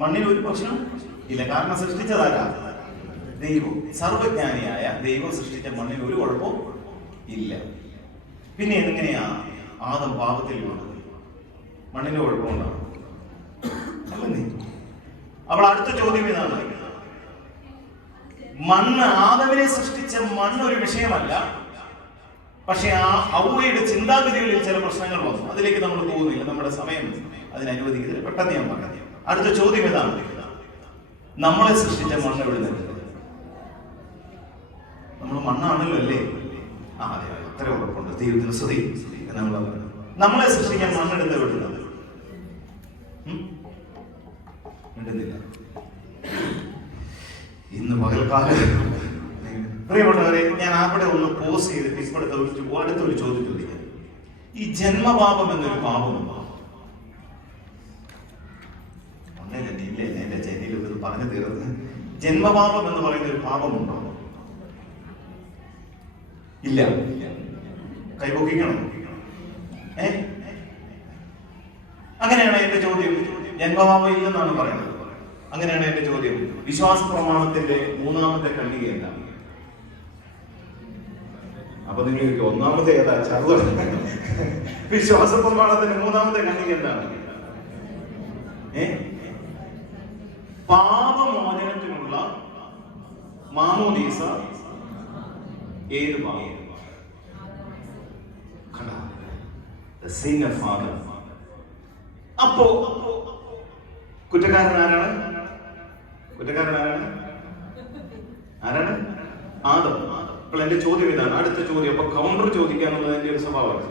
മണ്ണിന് ഒരു പ്രശ്നം ഇല്ല, കാരണം സൃഷ്ടിച്ചതാരാ? ദൈവം. സർവജ്ഞാനിയായ ദൈവം സൃഷ്ടിച്ച മണ്ണിന് ഒരു കുഴപ്പവും ഇല്ല. പിന്നെ എങ്ങനെയാ ആദം പാപത്തിൽ വീണത്? മണ്ണിന് കുഴപ്പമുണ്ടാവും അല്ലേ? അപ്പോൾ അടുത്ത ചോദ്യം ഇതാണ്, മണ്ണ്, ആദമിനെ സൃഷ്ടിച്ച മണ്ണ് ഒരു വിഷയമല്ല, പക്ഷെ ആ ഹവ്വയുടെ ചിന്താഗതികളിൽ ചില പ്രശ്നങ്ങൾ വന്നു. അതിലേക്ക് നമ്മൾ പോകുന്നില്ല, നമ്മുടെ സമയം അതിനനുവദിക്കുന്നില്ല. പെട്ടെന്ന് ഞാൻ പറയാം. അടുത്ത ചോദ്യം ഇതാണ്, നമ്മളെ സൃഷ്ടിച്ച മണ്ണ് എവിടെ നിന്ന്? നമ്മൾ മണ്ണാണല്ലോ അല്ലേ? അതെ, അത്ര ഉറപ്പുണ്ട്. ദൈവത്തിന് സ്തുതി. നമ്മളെ സൃഷ്ടിക്കാൻ മണ്ണെടുത്ത് വിടുന്നത് മിണ്ടുന്നില്ല. ഇന്ന് പകൽക്കാലം പ്രിയപ്പെട്ടവരെ, ഞാൻ അവിടെ ഒന്ന് പോസ് ചെയ്തിട്ട് അടുത്തൊരു ചോദ്യം ചോദിക്കാം. ഈ ജന്മപാപം എന്നൊരു പാപമുണ്ടോ? ഒന്നേലല്ലേ, ഇല്ലേ? എന്റെ ചെന്നൈയിൽ പറഞ്ഞു തീർന്ന്. ജന്മപാപം എന്ന് പറയുന്ന ഒരു പാപമുണ്ടോ? ഇല്ല. കൈപൊക്കിക്കണം. അങ്ങനെയാണ് എന്റെ ചോദ്യം. ജന്മപാപം ഇല്ലെന്നാണ് പറയുന്നത്. അങ്ങനെയാണ് എന്റെ ചോദ്യം. വിശ്വാസ പ്രമാണത്തിന്റെ 3ാമത്തെ ഖണ്ഡിക എന്താണ്? അപ്പൊ നിങ്ങൾ ഒന്നാമത്തെ ഏതാ? വിശ്വാസ പ്രമാണത്തിന്റെ 3ാമത്തെ ഖണ്ഡിക എന്താണ്? പാപമോചനത്തിനുള്ള മാമോദീസ ഏത് ഭാഗം? അപ്പോ കുറ്റക്കാരൻ ആരാണ്? ആരാണ്? ആദം. അപ്പോൾ എന്റെ ചോദ്യം ഇതാണ്, അടുത്ത ചോദ്യം. അപ്പൊ കൗണ്ടർ ചോദിക്കാന്നുള്ളത് എന്റെ ഒരു സ്വഭാവമാണ്.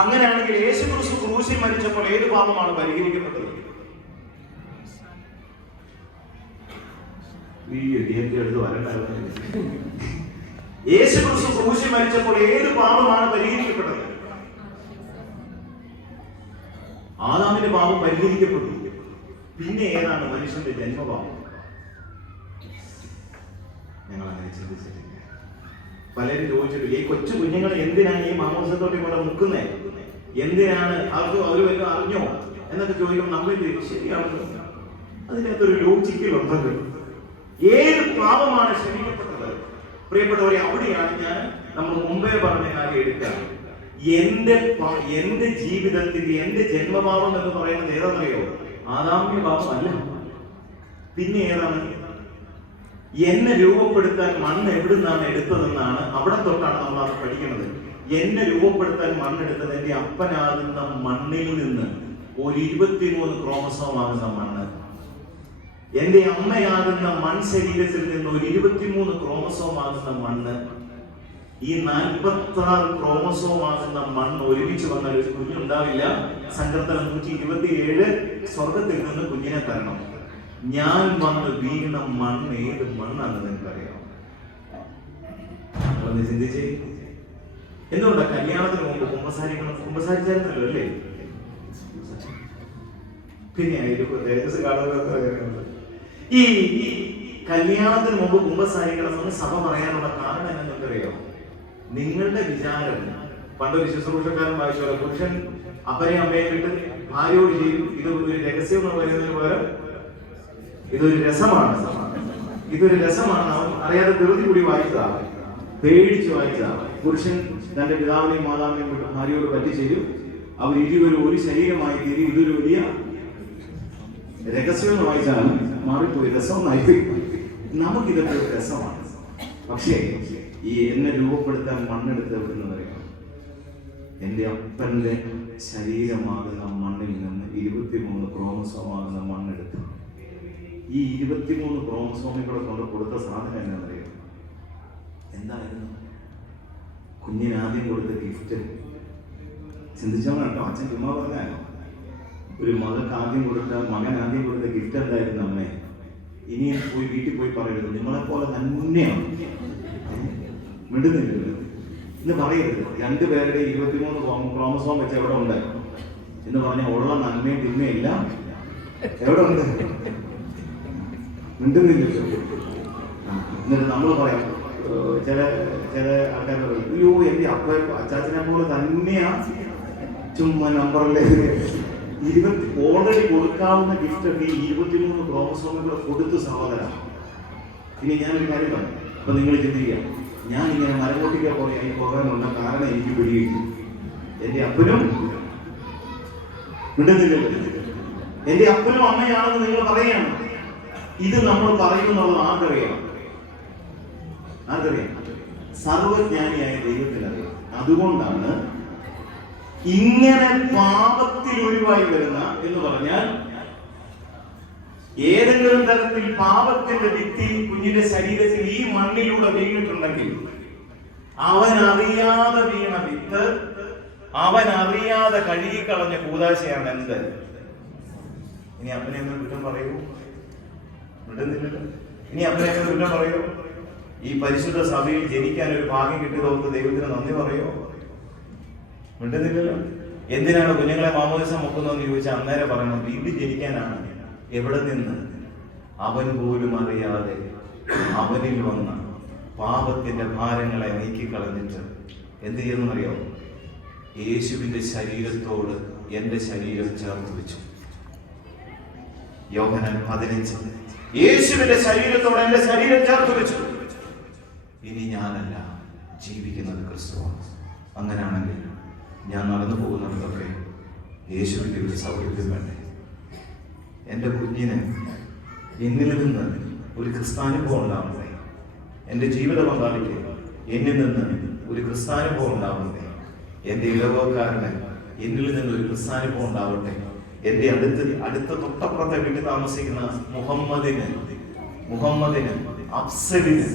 അങ്ങനെയാണെങ്കിൽ യേശുക്രിസ്തു ക്രൂശിൽ മരിച്ചപ്പോൾ ഏത് പാപമാണ് പരിഹരിക്കപ്പെട്ടത്? യേശുക്രിസ്തു ക്രൂശിൽ മരിച്ചപ്പോൾ ഏത് പാപമാണ് പരിഹരിക്കപ്പെട്ടത്? ആദാമിന്റെ പാപം പരിഹരിക്കപ്പെട്ടു. പിന്നെ ഏതാണ് മനുഷ്യന്റെ ജന്മപാപം? ഞങ്ങൾ അങ്ങനെ ചിന്തിച്ചിട്ടില്ല. പലരും ചോദിച്ചിട്ടില്ല, ഈ കൊച്ചു കുഞ്ഞുങ്ങളെ എന്തിനാണ് ഈ മാമോസത്തോട്ടി കൊണ്ട് മുക്കുന്നേ? എന്തിനാണ് അവർക്ക് അവർ വല്ലതും അറിഞ്ഞോ എന്നൊക്കെ ചോദിക്കുമ്പോൾ നമ്മൾ ശരിയാണല്ലോ, അതിനകത്തൊരു ലോജിക്കലുണ്ടല്ലോ. ഏത് പാപമാണ് ക്ഷമിക്കപ്പെട്ടത്? പ്രിയപ്പെട്ടവരെ, അവിടെയാണ് ഞാൻ നമ്മൾ മുമ്പേ പറഞ്ഞ കാര്യം എടുക്കുക. എന്റെ ജീവിതത്തിന്റെ എന്റെ ജന്മപാപം എന്ന് പറയുന്നത് ഏതാണെന്നറിയോ? ആദാമ്യ പാപം അല്ല. പിന്നെ ഏതാണ്? എന്നെ രൂപപ്പെടുത്താൻ മണ്ണ് എവിടുന്നാണ് എടുത്തതെന്നാണ്, അവിടെ തൊട്ടാണ് നമ്മൾ അത് പഠിക്കുന്നത്. എന്നെ രൂപപ്പെടുത്താൻ മണ്ണെടുത്തത് എന്റെ അപ്പനാകുന്ന മണ്ണിൽ നിന്ന് ഒരു 23 ക്രോമസോം ആകുന്ന മണ്ണ്, എന്റെ അമ്മയാകുന്ന മൺശരീരത്തിൽ നിന്ന് ഒരു 23 ക്രോമസോം ആകുന്ന മണ്ണ്, ഈ 46 ക്രോമസോം ആകുന്ന മണ്ണ് ഒരുമിച്ച് വന്നാൽ ഒരു കുഞ്ഞുണ്ടാവില്ല. സങ്കീർത്തനം 127 സ്വർഗത്തിൽ നിന്ന് കുഞ്ഞിനെ തരണം. ഞാൻ വന്ന് വീണ മണ്ണ് ഏത് മണ്ണാണെന്ന് നിങ്ങൾക്കറിയാം? ഒന്ന് ചിന്തിച്ചേ. എന്തുകൊണ്ടാ കല്യാണത്തിന് മുമ്പ് കുമ്പസാരിച്ചായിരുന്നല്ലോ അല്ലേ? പിന്നെ ഈ കല്യാണത്തിന് മുമ്പ് കുമ്പസാരിക്കണമെന്ന് സഭ പറയാനുള്ള കാരണം എന്താണെന്നറിയോ? നിങ്ങളുടെ വിചാരം, പണ്ടൊരു ശുശ്രൂഷക്കാരൻ വായിച്ചോ, പുരുഷൻ അപ്പനെയും അമ്മയും വിട്ട് ഭാര്യയോട് ചെയ്യും. ഇത് ഒരു രഹസ്യം എന്ന് പറയുന്നതിന് പകരം ഇതൊരു രസമാണ്. ഇതൊരു രസമാണ്. അവൻ അറിയാതെ ധൃതി കൂടി വായിച്ചതാണ്, പേടിച്ച് വായിച്ചതാണ്. പുരുഷൻ തന്റെ പിതാവിനെയും മാതാവിനെയും വിട്ട് ഭാര്യയോട് പറ്റി ചെയ്യും. അവർ ഇരുവരും ഒരു ശരീരമായി തീരും. ഇതൊരു വലിയ രഹസ്യം എന്ന് വായിച്ചാൽ മാറിപ്പോയി, രസമെന്നായി. നമുക്കിതൊക്കെ ഒരു രസമാണ്. പക്ഷേ ഈ എന്നെ രൂപപ്പെടുത്താൻ മണ്ണെടുത്ത് എവിടുന്നറിയാം? എന്റെ അപ്പന്റെ ശരീരമാകുന്ന മണ്ണിൽ നിന്ന് 23 ക്രോമസോം ആകുന്ന മണ്ണെടുത്ത് ഈ 23 ക്രോമസോമുകളെ കൊണ്ട് കൊടുത്ത സാധനം എന്നറിയാം? എന്തായിരുന്നു? കുഞ്ഞിന് ആദ്യം കൊടുത്ത ഗിഫ്റ്റ്. ചിന്തിച്ചോളാം കേട്ടോ, അച്ഛൻ ചുമ്മാ പറഞ്ഞാലോ. ഒരു മകൻ ആദ്യം കൊടുത്ത ഗിഫ്റ്റ് എന്തായിരുന്നു? അമ്മേ, ഇനിയും പോയി വീട്ടിൽ പോയി പറയരുത്, നിങ്ങളെ പോലെ തന്നെയാണ്, മിണ്ടുന്നില്ലല്ലോ എന്ന് പറയരുത്. രണ്ടുപേരുടെ 23 ക്രോമസോം വെച്ച് എവിടെ ഉണ്ട് എന്ന് പറഞ്ഞാൽ ഉള്ള നന്മയും തിന്മയില്ല എവിടെ ഉണ്ട്? മിണ്ടുന്നില്ലല്ലോ. എന്നിട്ട് നമ്മൾ പറയാം, ചില ആൾക്കാർ പറയും, അയ്യോ എന്റെ അച്ചാച്ചനെ പോലെ തന്നെയാ, ചുമ്മാ നമ്പറിലെ ഓൾറെഡി കൊടുക്കാവുന്ന ഗിഫ്റ്റ് ഒക്കെ ഈ 23 ക്രോമസോമും കൂടെ കൊടുത്തു സഹോദര. ഇനി ഞാനൊരു കാര്യം പറയാം. അപ്പൊ നിങ്ങൾ ചിന്തിക്കുക, ഞാൻ ഇങ്ങനെ മരങ്ങോട്ടിക്ക പോയി പോകാനുള്ള കാരണം എനിക്ക് പിടികിട്ടി. എന്റെ അപ്പനും മിണ്ടുന്നില്ലല്ലോ, എന്റെ അപ്പനും അമ്മയാണെന്ന് നിങ്ങൾ പറയാണ്. ഇത് നമ്മൾ പറയുന്നുള്ളത് ആർക്കറിയാം? സർവജ്ഞാനിയായ ദൈവത്തിനറിയാം. അതുകൊണ്ടാണ് ഇങ്ങനെ പാപത്തിൽ ഒഴിവായി വരുന്ന എന്ന് പറഞ്ഞാൽ, ഏതെങ്കിലും തരത്തിൽ പാപത്തിന്റെ വിത്തി കുഞ്ഞിന്റെ ശരീരത്തിൽ ഈ മണ്ണിലൂടെ വീണിട്ടുണ്ടെങ്കിൽ, അവൻ അറിയാതെ വീണ വിത്ത്, അവൻ അറിയാതെ കഴുകിക്കളഞ്ഞ കൂതാശയാണ് എന്ത്? ഇനി അപ്പനെ ഒന്ന് കുറ്റം പറയൂ? വിടുന്നില്ലല്ലോ. ഇനി അപ്പനെ ഒന്ന് കുറ്റം പറയൂ? ഈ പരിശുദ്ധ സഭയിൽ ജനിക്കാൻ ഒരു ഭാഗ്യം കിട്ടിയതോർത്ത് ദൈവത്തിന് നന്ദി പറയോ? മിണ്ടുന്നില്ലല്ലോ. എന്തിനാണ് കുഞ്ഞുങ്ങളെ മാമോദിസം മുക്കുന്നതെന്ന് ചോദിച്ചാൽ അന്നേരം പറയണം, വീട്ടിൽ ജനിക്കാനാണ്. എവിടെ നിന്ന്? അവൻ പോലും അറിയാതെ അവനിൽ വന്ന പാപത്തിന്റെ ഭാരങ്ങളെ നീക്കിക്കളഞ്ഞിട്ട് എന്ത് ചെയ്യുന്നറിയോ? യേശുവിന്റെ ശരീരത്തോട് എന്റെ ശരീരം ചേർത്ത് വെച്ചു. യോഹന്നാൻ 15. യേശുവിന്റെ ശരീരത്തോട് എന്റെ ശരീരം ചേർത്ത് വെച്ചു. ഇനി ഞാനല്ല, ജീവിക്കുന്നത് ക്രിസ്തുവാണ്. അങ്ങനെയാണെങ്കിൽ ഞാൻ നടന്നു പോകുന്നതൊക്കെ യേശുവിന്റെ ഒരു സൗകര്യം വേണ്ടേ? എൻ്റെ കുഞ്ഞിന് എന്നിൽ നിന്ന് ഒരു ക്രിസ്താനുഭവം ഉണ്ടാവണ്ടേ? എൻ്റെ ജീവിത പങ്കാളിക്ക് എന്നിൽ നിന്ന് ഒരു ക്രിസ്താനുഭവം ഉണ്ടാവണ്ടേ? എൻ്റെ ഇടവക്കാരന് എന്നിൽ നിന്ന് ഒരു ക്രിസ്താനുഭവം ഉണ്ടാവട്ടെ? എൻ്റെ അടുത്ത തൊട്ടപ്പുറത്തെ വീട്ടിൽ താമസിക്കുന്ന മുഹമ്മദിന് അഫ്സലിന്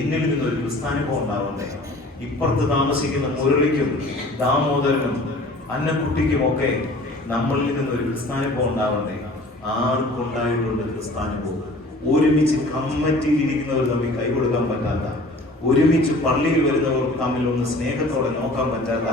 എന്നിൽ നിന്ന് ഒരു ക്രിസ്താനുഭവം ഉണ്ടാവണ്ടേ? ഇപ്പുറത്ത് താമസിക്കുന്ന മുരളിക്കും ദാമോദരനും അന്നക്കുട്ടിക്കുമൊക്കെ നമ്മളിൽ നിന്ന് ഒരു ക്രിസ്താനുഭവം ഉണ്ടാവണ്ടേ? ആർക്കുണ്ടായിട്ടുണ്ട് ക്രിസ്താനുഭവം? ഒരുമിച്ച് കമ്മിറ്റിയിൽ ഇരിക്കുന്നവർ തമ്മിൽ കൈ കൊടുക്കാൻ പറ്റാത്ത, ഒരുമിച്ച് പള്ളിയിൽ വരുന്നവർ തമ്മിൽ ഒന്ന് സ്നേഹത്തോടെ നോക്കാൻ പറ്റാത്ത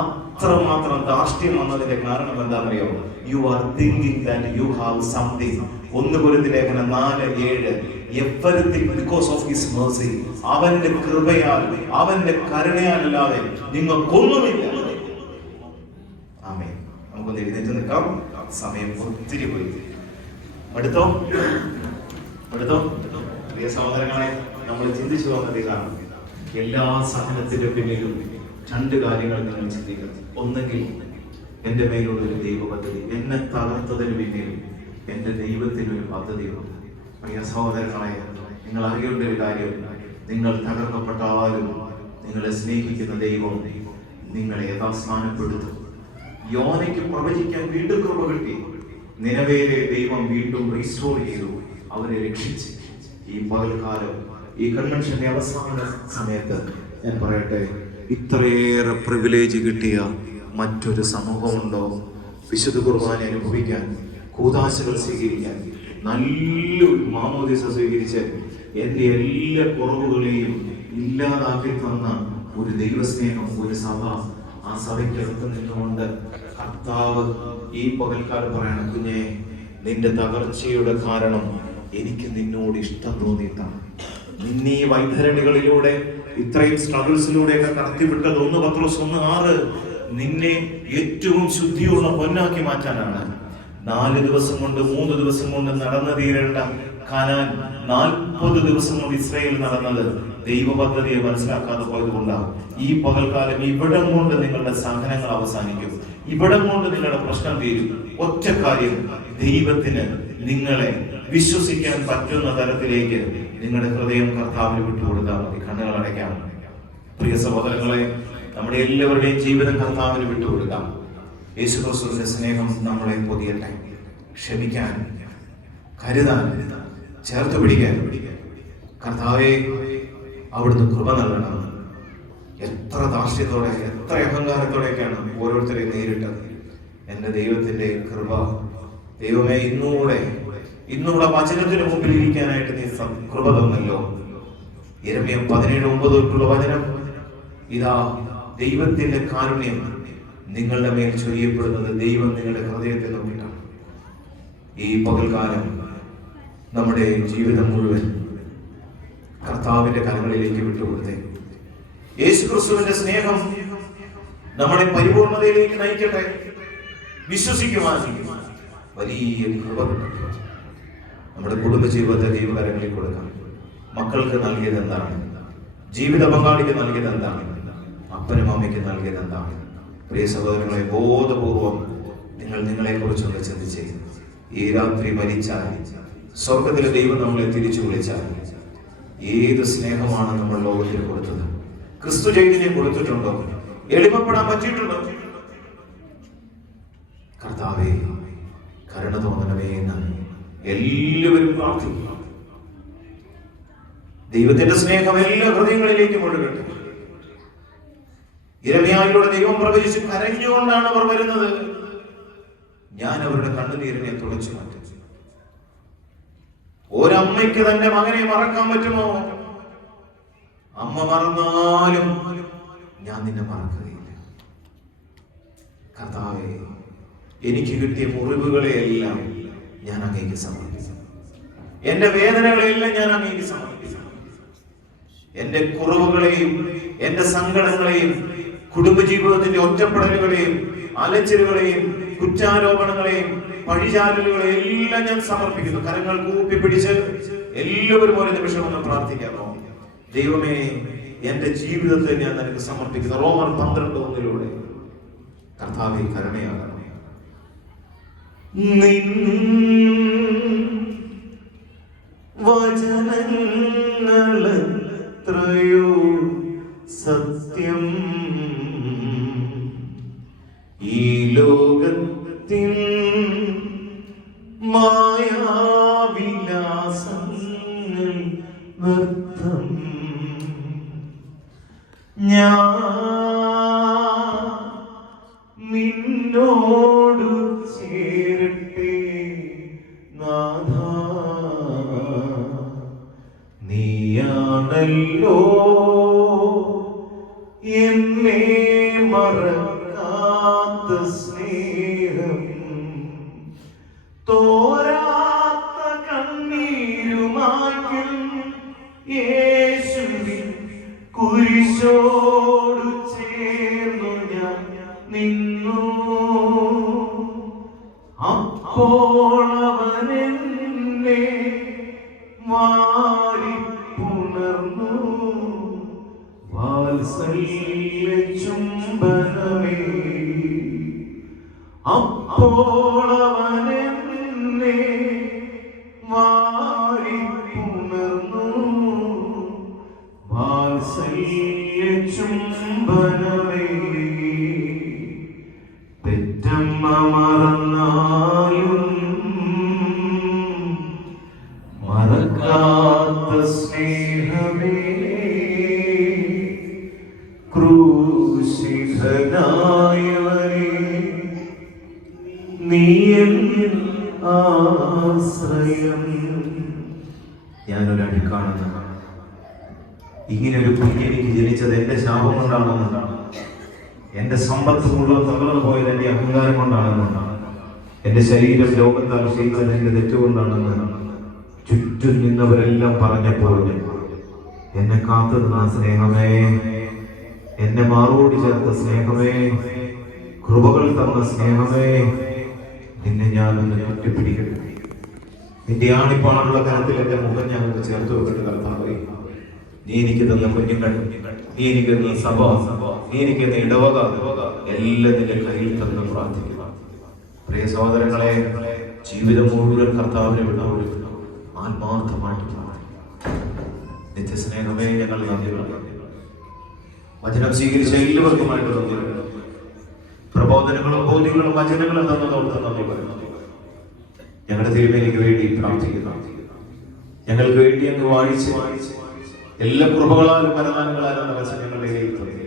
അത്രമാത്രം ധാർഷ്ട്യം വന്നതിന്റെ കാരണം എന്താണെന്നറിയോ? You are thinking that you have something. 1 കൊരിന്ത്യർ ലേഖനം 4:7. Everything because of his mercy. അവന്റെ കൃപയാൽ, അവന്റെ കരുണയാലല്ലാതെ നിങ്ങൾക്കൊന്നുമില്ല. ആമേൻ. നമുക്കൊന്ന് എഴുന്നേറ്റ് നിൽക്കാം. സമയം ഒത്തിരി പോയി. അടുത്തോ പ്രിയ സഹോദരങ്ങളെ, നമ്മൾ ചിന്തിച്ചു വന്നത് ഇതാണ്. എല്ലാ സഹനത്തിന്റെ പിന്നിലും 2 കാര്യങ്ങൾ നിങ്ങൾ ചിന്തിക്കണം. ഒന്നെങ്കിൽ എന്റെ മേലുള്ള ഒരു ദൈവ പദ്ധതി, എന്നെ തകർത്തതിന് പിന്നിൽ എന്റെ ദൈവത്തിന് ഒരു പദ്ധതിയുണ്ട്. പ്രിയ സഹോദരങ്ങളെ, നിങ്ങൾ അറിയേണ്ട ഒരു കാര്യം, നിങ്ങൾ തകർക്കപ്പെട്ടാലും നിങ്ങളെ സ്നേഹിക്കുന്ന ദൈവം നിങ്ങളെ യഥാസ്ഥാനപ്പെടുത്തും. യോനയ്ക്ക് പ്രവചിക്കാൻ വീണ്ടും കൃപ കിട്ടി. നിനവേലെ ദൈവം വീണ്ടും റീസ്റ്റോർ ചെയ്തു, അവരെ രക്ഷിച്ച്. ഈ പകൽക്കാലം, ഈ കൺവെൻഷന്റെ അവസാന സമയത്ത് ഞാൻ പറയട്ടെ, ഇത്രയേറെ പ്രിവിലേജ് കിട്ടിയ മറ്റൊരു സമൂഹമുണ്ടോ? വിശുദ്ധ കുർബാന അനുഭവിക്കാൻ, കൂദാശകൾ സ്വീകരിക്കാൻ, നല്ലൊരു മാമോദീസ സ്വീകരിച്ച് എൻ്റെ എല്ലാ കുറവുകളെയും ഇല്ലാതാക്കി തന്ന ഒരു ദൈവസ്നേഹം, ഒരു സഭ. ആ സഭയ്ക്കകത്ത് നിന്നുകൊണ്ട് കർത്താവ് ഈ പകൽക്കാലം പറയണം, കുഞ്ഞെ, നിന്റെ തകർച്ചയുടെ കാരണം എനിക്ക് നിന്നോട് ഇഷ്ടം തോന്നിയിട്ടാണ്. നിന്നീ വൈതരണികളിലൂടെ, ഇത്രയും സ്ട്രഗിൾസിലൂടെയൊക്കെ കടത്തിവിട്ടത് 1 പത്രോസ് 1:6 നിന്നെ ഏറ്റവും ശുദ്ധിയുള്ള പൊന്നാക്കി മാറ്റാനാണ്. 4 ദിവസം കൊണ്ട് 3 ദിവസം കൊണ്ട് നടന്നു തീരേണ്ട കനാൻ 40 ദിവസം കൊണ്ട് ഇസ്രായേൽ നടന്നത് ദൈവ പദ്ധതിയെ മനസ്സിലാക്കാതെ പോയതുകൊണ്ടാണ്. ഈ പകൽക്കാലം ഇവിടം കൊണ്ട് നിങ്ങളുടെ സഹനങ്ങൾ അവസാനിക്കും, ഇവിടം കൊണ്ട് നിങ്ങളുടെ പ്രശ്നം തീരും. ഒറ്റ കാര്യം, ദൈവത്തിന് നിങ്ങളെ വിശ്വസിക്കാൻ പറ്റുന്ന തരത്തിലേക്ക് നിങ്ങളുടെ ഹൃദയം കർത്താവിന് വിട്ടുകൊടുത്താൽ മതി. കണ്ണുകൾ അടയ്ക്കാം. പ്രിയ സഹോദരങ്ങളെ, നമ്മുടെ എല്ലാവരുടെയും ജീവിതം കർത്താവിന് വിട്ടുകൊടുക്കാം. യേശുക്രിസ്തുവിന്റെ സ്നേഹം നമ്മളെ പൊതിയട്ടെ. ക്ഷമിക്കാൻ, കരുതാൻ, ചേർത്ത് പിടിക്കാൻ കർത്താവെ അവിടുന്ന് കൃപ നൽകണം. എത്ര ദാർഷ്ട്യത്തോടെ, എത്ര അഹങ്കാരത്തോടെയൊക്കെയാണ് ഓരോരുത്തരെയും നേരിട്ടത്. എൻ്റെ ദൈവത്തിന്റെ കൃപ, ദൈവമേ, ഇന്നുകൂടെ വചനത്തിന് മുമ്പിൽ ഇരിക്കാനായിട്ട് നീ കൃപ തന്നല്ലോ. യെരമ്യാ 17:9 വചനം, ഇതാ ദൈവത്തിന്റെ കാരുണ്യം നിങ്ങളുടെ മേൽ ചൊരിയപ്പെടുന്നത് ദൈവം നിങ്ങളുടെ ഹൃദയത്തെ നോക്കിയിട്ടാണ്. ഈ പകൽക്കാലം നമ്മുടെ ജീവിതം മുഴുവൻ കർത്താവിന്റെ കരങ്ങളിലേക്ക് വിട്ടുകൊടുത്തേ. യേശുക്രിസ്തുവിന്റെ സ്നേഹം നമ്മളെ പരിപൂർണതയിലേക്ക് നയിക്കട്ടെ. വിശ്വസിക്കുവാൻ വലിയ കൃപ നമ്മുടെ കുടുംബജീവിതത്തെ ദൈവകരങ്ങളിൽ കൊടുക്കാം. മക്കൾക്ക് നൽകിയത് എന്താണ്? ജീവിത പങ്കാളിക്ക് നൽകിയത് എന്താണ്? അപ്പനും അമ്മയ്ക്ക് നൽകിയത് എന്താണ്? പ്രിയ സഹോദരങ്ങളെ, ബോധപൂർവം നിങ്ങളെ കുറിച്ചൊന്ന് ചിന്തിച്ചേ. ഈ രാത്രി മരിച്ചാൽ, സ്വർഗത്തിലെ ദൈവം നമ്മളെ തിരിച്ചു വിളിച്ചാൽ, ഏത് സ്നേഹമാണ് നമ്മൾ ലോകത്തിൽ കൊടുത്തത്? ക്രിസ്തു ചൈതന്യം കൊടുത്തിട്ടുണ്ടോ? എളിമപ്പെടാൻ പറ്റിയിട്ടുണ്ടോ? കർത്താവേ, കരുണ തോന്നണമേ എന്ന് എല്ലാവരും പ്രാർത്ഥിക്കുക. ദൈവത്തിന്റെ സ്നേഹം എല്ലാ ഹൃദയങ്ങളിലേക്കും ഒഴുകട്ടെ. യിരെമ്യായിലൂടെ ദൈവം പ്രവചിച്ച് കരഞ്ഞുകൊണ്ടാണ് അവർ വരുന്നത്. ഞാൻ അവരുടെ കണ്ണുനീരിനെ തുടച്ചു മാറ്റും. ഒരമ്മയ്ക്ക് തന്റെ മകനെ മറക്കാൻ പറ്റുമോ? അമ്മ മറന്നാലും ഞാൻ നിന്നെ മറക്കുകയില്ല. കർത്താവേ, എനിക്ക് കിട്ടിയ മുറിവുകളെയെല്ലാം ഞാൻ അങ്ങേക്ക് സമർപ്പിച്ചു. എന്റെ വേദനകളെല്ലാം ഞാൻ അങ്ങേക്ക് സമർപ്പിച്ചു. എന്റെ കുറവുകളെയും എന്റെ സങ്കടങ്ങളെയും കുടുംബജീവിതത്തിന്റെ ഒറ്റപ്പെടലുകളെയും അലച്ചിലുകളെയും കുറ്റാരോപണങ്ങളെയും പഴിചാരലുകളെയും എല്ലാം ഞാൻ സമർപ്പിക്കുന്നു. കരങ്ങൾ കൂപ്പിപ്പിടിച്ച് എല്ലാവരും ഒരു നിമിഷം ഒന്ന് പ്രാർത്ഥിക്കാമോ? ദൈവമേ, എന്റെ ജീവിതത്തെ ഞാൻ നിനക്ക് സമർപ്പിക്കുന്നു. റോമർ 12:1 കർത്താവേ, കരുണയാകണം. നിൻ വചനങ്ങളെത്രയോ സത്യം, ഈ ലോകത്തിൻ മായാവിലാസങ്ങൾ വ്യർത്ഥം. ഞാൻ നിന്നോട് ചേരട്ടെ നാഥാ, നീയാണല്ലോ എന്നെ മറക്കാത്ത സ്നേഹം. തോരാത്ത കണ്ണീരുമാക്കും യേശുവിൻ കുരിശോട് ചേർന്നു ഞാൻ നിന്നു. അപ്പോൾ അവനെന്നെ വാരിപ്പുണർന്നു. വാത്സല്യ ചുംബനമേ, അപ്പോൾ അവനെന്നെ വാരിപ്പുണർന്നു. ചുംബനമേ പെറ്റമ്മ മറന്നാലും മറക്കാത്ത സ്നേഹമേ ക്രൂശിതനായവനേ നീ എന്നിൽ ആശ്രയം. ഞാനൊരു അടുക്കാണെന്ന് ഇങ്ങനെ ഒരു കുഞ്ഞ് എനിക്ക് ജനിച്ചത് എന്റെ ശാപം കൊണ്ടാണെന്നാണ്, എന്റെ സമ്പത്ത് മുഴുവൻ തകർന്നു പോയത് എന്റെ അഹങ്കാരം കൊണ്ടാണെന്നാണ്, എന്റെ ശരീരം രോഗത്താൽ ക്ഷയിച്ചത് എന്റെ തെറ്റുകൊണ്ടാണെന്ന് ചുറ്റും നിന്നവരെല്ലാം പറഞ്ഞപ്പോൾ എന്നെ കാത്തു നിന്ന സ്നേഹമേ, എന്നെ മാറോടി ചേർത്ത സ്നേഹമേ, കൃപകൾ തന്ന സ്നേഹമേ, നിന്നെ ഞാനൊന്ന് കെട്ടിപ്പിടിക്കട്ടെ. നിന്റെ ആണിപ്പാടുള്ള കരത്തിൽ എന്റെ മുഖം ഞാനൊന്ന് ചേർത്ത് വെക്കട്ടെ. കർത്താവേ, നീ എനിക്ക് തന്ന കുഞ്ഞുങ്ങൾ, നീ എനിക്ക് തന്ന സഭ, നീ എനിക്ക് തന്ന ഇടവക, എല്ലാം നിന്റെ കയ്യിൽ തന്ന് പ്രാർത്ഥിക്കുക. പ്രിയ സഹോദരങ്ങളെ, ജീവിതം മുഴുവൻ കർത്താവിനെ വിടാവുക, ആത്മാർത്ഥമായിട്ട് നിത്യസ്നേഹമേ, ഞങ്ങൾ നന്ദി പറയുന്നു. വചനം സ്വീകരിച്ച എല്ലാവർക്കുമായിട്ട് നന്ദി പറയുന്നു. പ്രബോധനങ്ങളും ബോധ്യങ്ങളും വചനങ്ങളും തന്നതോർത്ത് നന്ദി പറയുന്നു. ഞങ്ങളുടെ തിരുമേനിക്ക് വേണ്ടി പ്രാർത്ഥിക്കുന്നു. ഞങ്ങൾക്ക് വേണ്ടി അങ്ങ് വാഴിച്ച് എല്ലാ കൃപകളാലും വരദാനങ്ങളാലും നിറച്ച് ഞങ്ങളുടെ ഇടയിൽ തന്നു.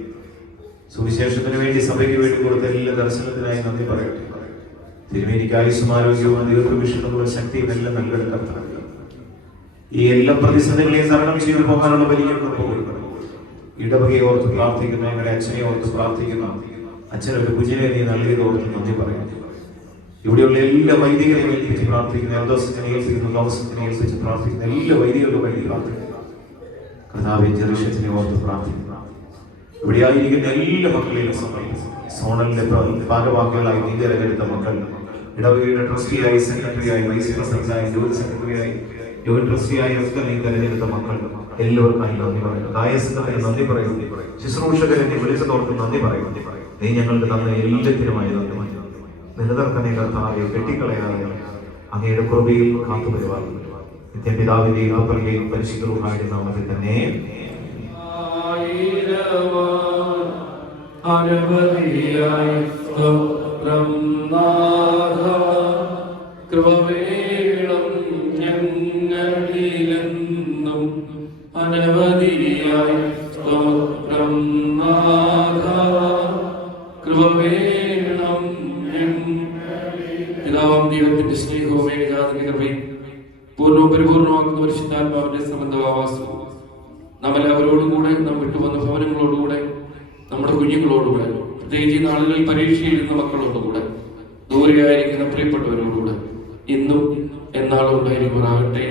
സുവിശേഷത്തിന് വേണ്ടി സഭയ്ക്ക് വേണ്ടി കൊടുത്ത എല്ലാ ദർശനത്തിനായി നന്ദി പറയട്ടെ. തിരുമേനിക്ക് ആയുസ്സും ആരോഗ്യവും ദീർഘവീക്ഷണവും ശക്തിയും എല്ലാം നൽകട്ടെ കർത്താവേ. ഈ എല്ലാ പ്രതിസന്ധികളെയും തരണം ചെയ്തു പോകാനുള്ള വലിയ കൃപ കൊടുക്കണം. ഇടവകയെ ഓർത്ത് പ്രാർത്ഥിക്കുന്നു. ഞങ്ങളുടെ അച്ഛനെ ഓർത്ത് പ്രാർത്ഥിക്കുന്നു. അച്ഛനൊരു കുഞ്ഞിനെ നീ നൽകിയത് ഓർത്ത് നന്ദി പറയുന്നു. ഇവിടെയുള്ള എല്ലാ വൈദികരെയും ഏൽപ്പിച്ച് പ്രാർത്ഥിക്കുന്നു. എൽദോസിനെ ഏൽപ്പിക്കുന്നു, ലോകസിനെ ഏൽപ്പിച്ച് പ്രാർത്ഥിക്കുന്നു. എല്ലാ വൈദികരുടെ വഴി പ്രാർത്ഥിക്കുന്നു. കർത്താവേ, ജെറുസലേമിനെ ഓർത്ത് പ്രാർത്ഥിക്കുന്നു. ഇവിടെ ആയിരിക്കുന്ന എല്ലാ മക്കളെയും സോണലിന്റെ ഭാഗവാക്കുകളായി നീ തിരഞ്ഞെടുത്ത മക്കൾ, ഇടവകയുടെ ട്രസ്റ്റിയായി, സെക്രട്ടറിയായി, വൈസ് പ്രസിഡന്റായി, ജോയിന്റ് സെക്രട്ടറിയായി, ജോയിന്റ് ട്രസ്റ്റിയായി ഒക്കെ നീ തിരഞ്ഞെടുത്ത മക്കൾ എല്ലാവർക്കായി നന്ദി പറയുന്നു. ദായസത്തിന് നന്ദി പറയുന്നു. ശുശ്രൂഷകരെ നീ വിളിച്ചതോർത്ത് നന്ദി പറയുന്നു. നീ ഞങ്ങൾക്ക് തന്ന എല്ലാത്തിനുമായി നന്ദി. നിലനിർത്തനെ കർത്താവെ, വെട്ടിക്കളയാതെ അങ്ങയുടെ കൃപയിൽ കാത്തുപരിപാലിക്കുന്നു. നിത്യപിതാവിന്റെയും പുത്രന്റെയും പരിശുദ്ധ റൂഹായുടെ നാമത്തിൽ തന്നെ കൃപവേണം ഞങ്ങളിലെന്നും അനവധിയായി സ്തോത്രം നാഥ. കൃപവേണം പിതാവാം ദൈവത്തിന്റെ സ്നേഹവും ഏകജാതന്റെ കൃപയും പൂർണ്ണവും പരിപൂർണമാക്കുന്ന പരിശുദ്ധാത്മാവിന്റെ സംബന്ധവാസവും നാം എല്ലാവരോടും കൂടെ, നാം വിട്ടുവന്ന ഭവനങ്ങളോടുകൂടെ, നമ്മുടെ കുഞ്ഞുങ്ങളോടുകൂടെ, പ്രത്യേകിച്ച് നാളുകളിൽ പരീക്ഷ എഴുതുന്ന മക്കളോടുകൂടെ, ദൂരെയായിരിക്കുന്ന പ്രിയപ്പെട്ടവരോടുകൂടെ ഇന്നും എന്നാളും ഉണ്ടായിരിക്കുമാറാകട്ടെ.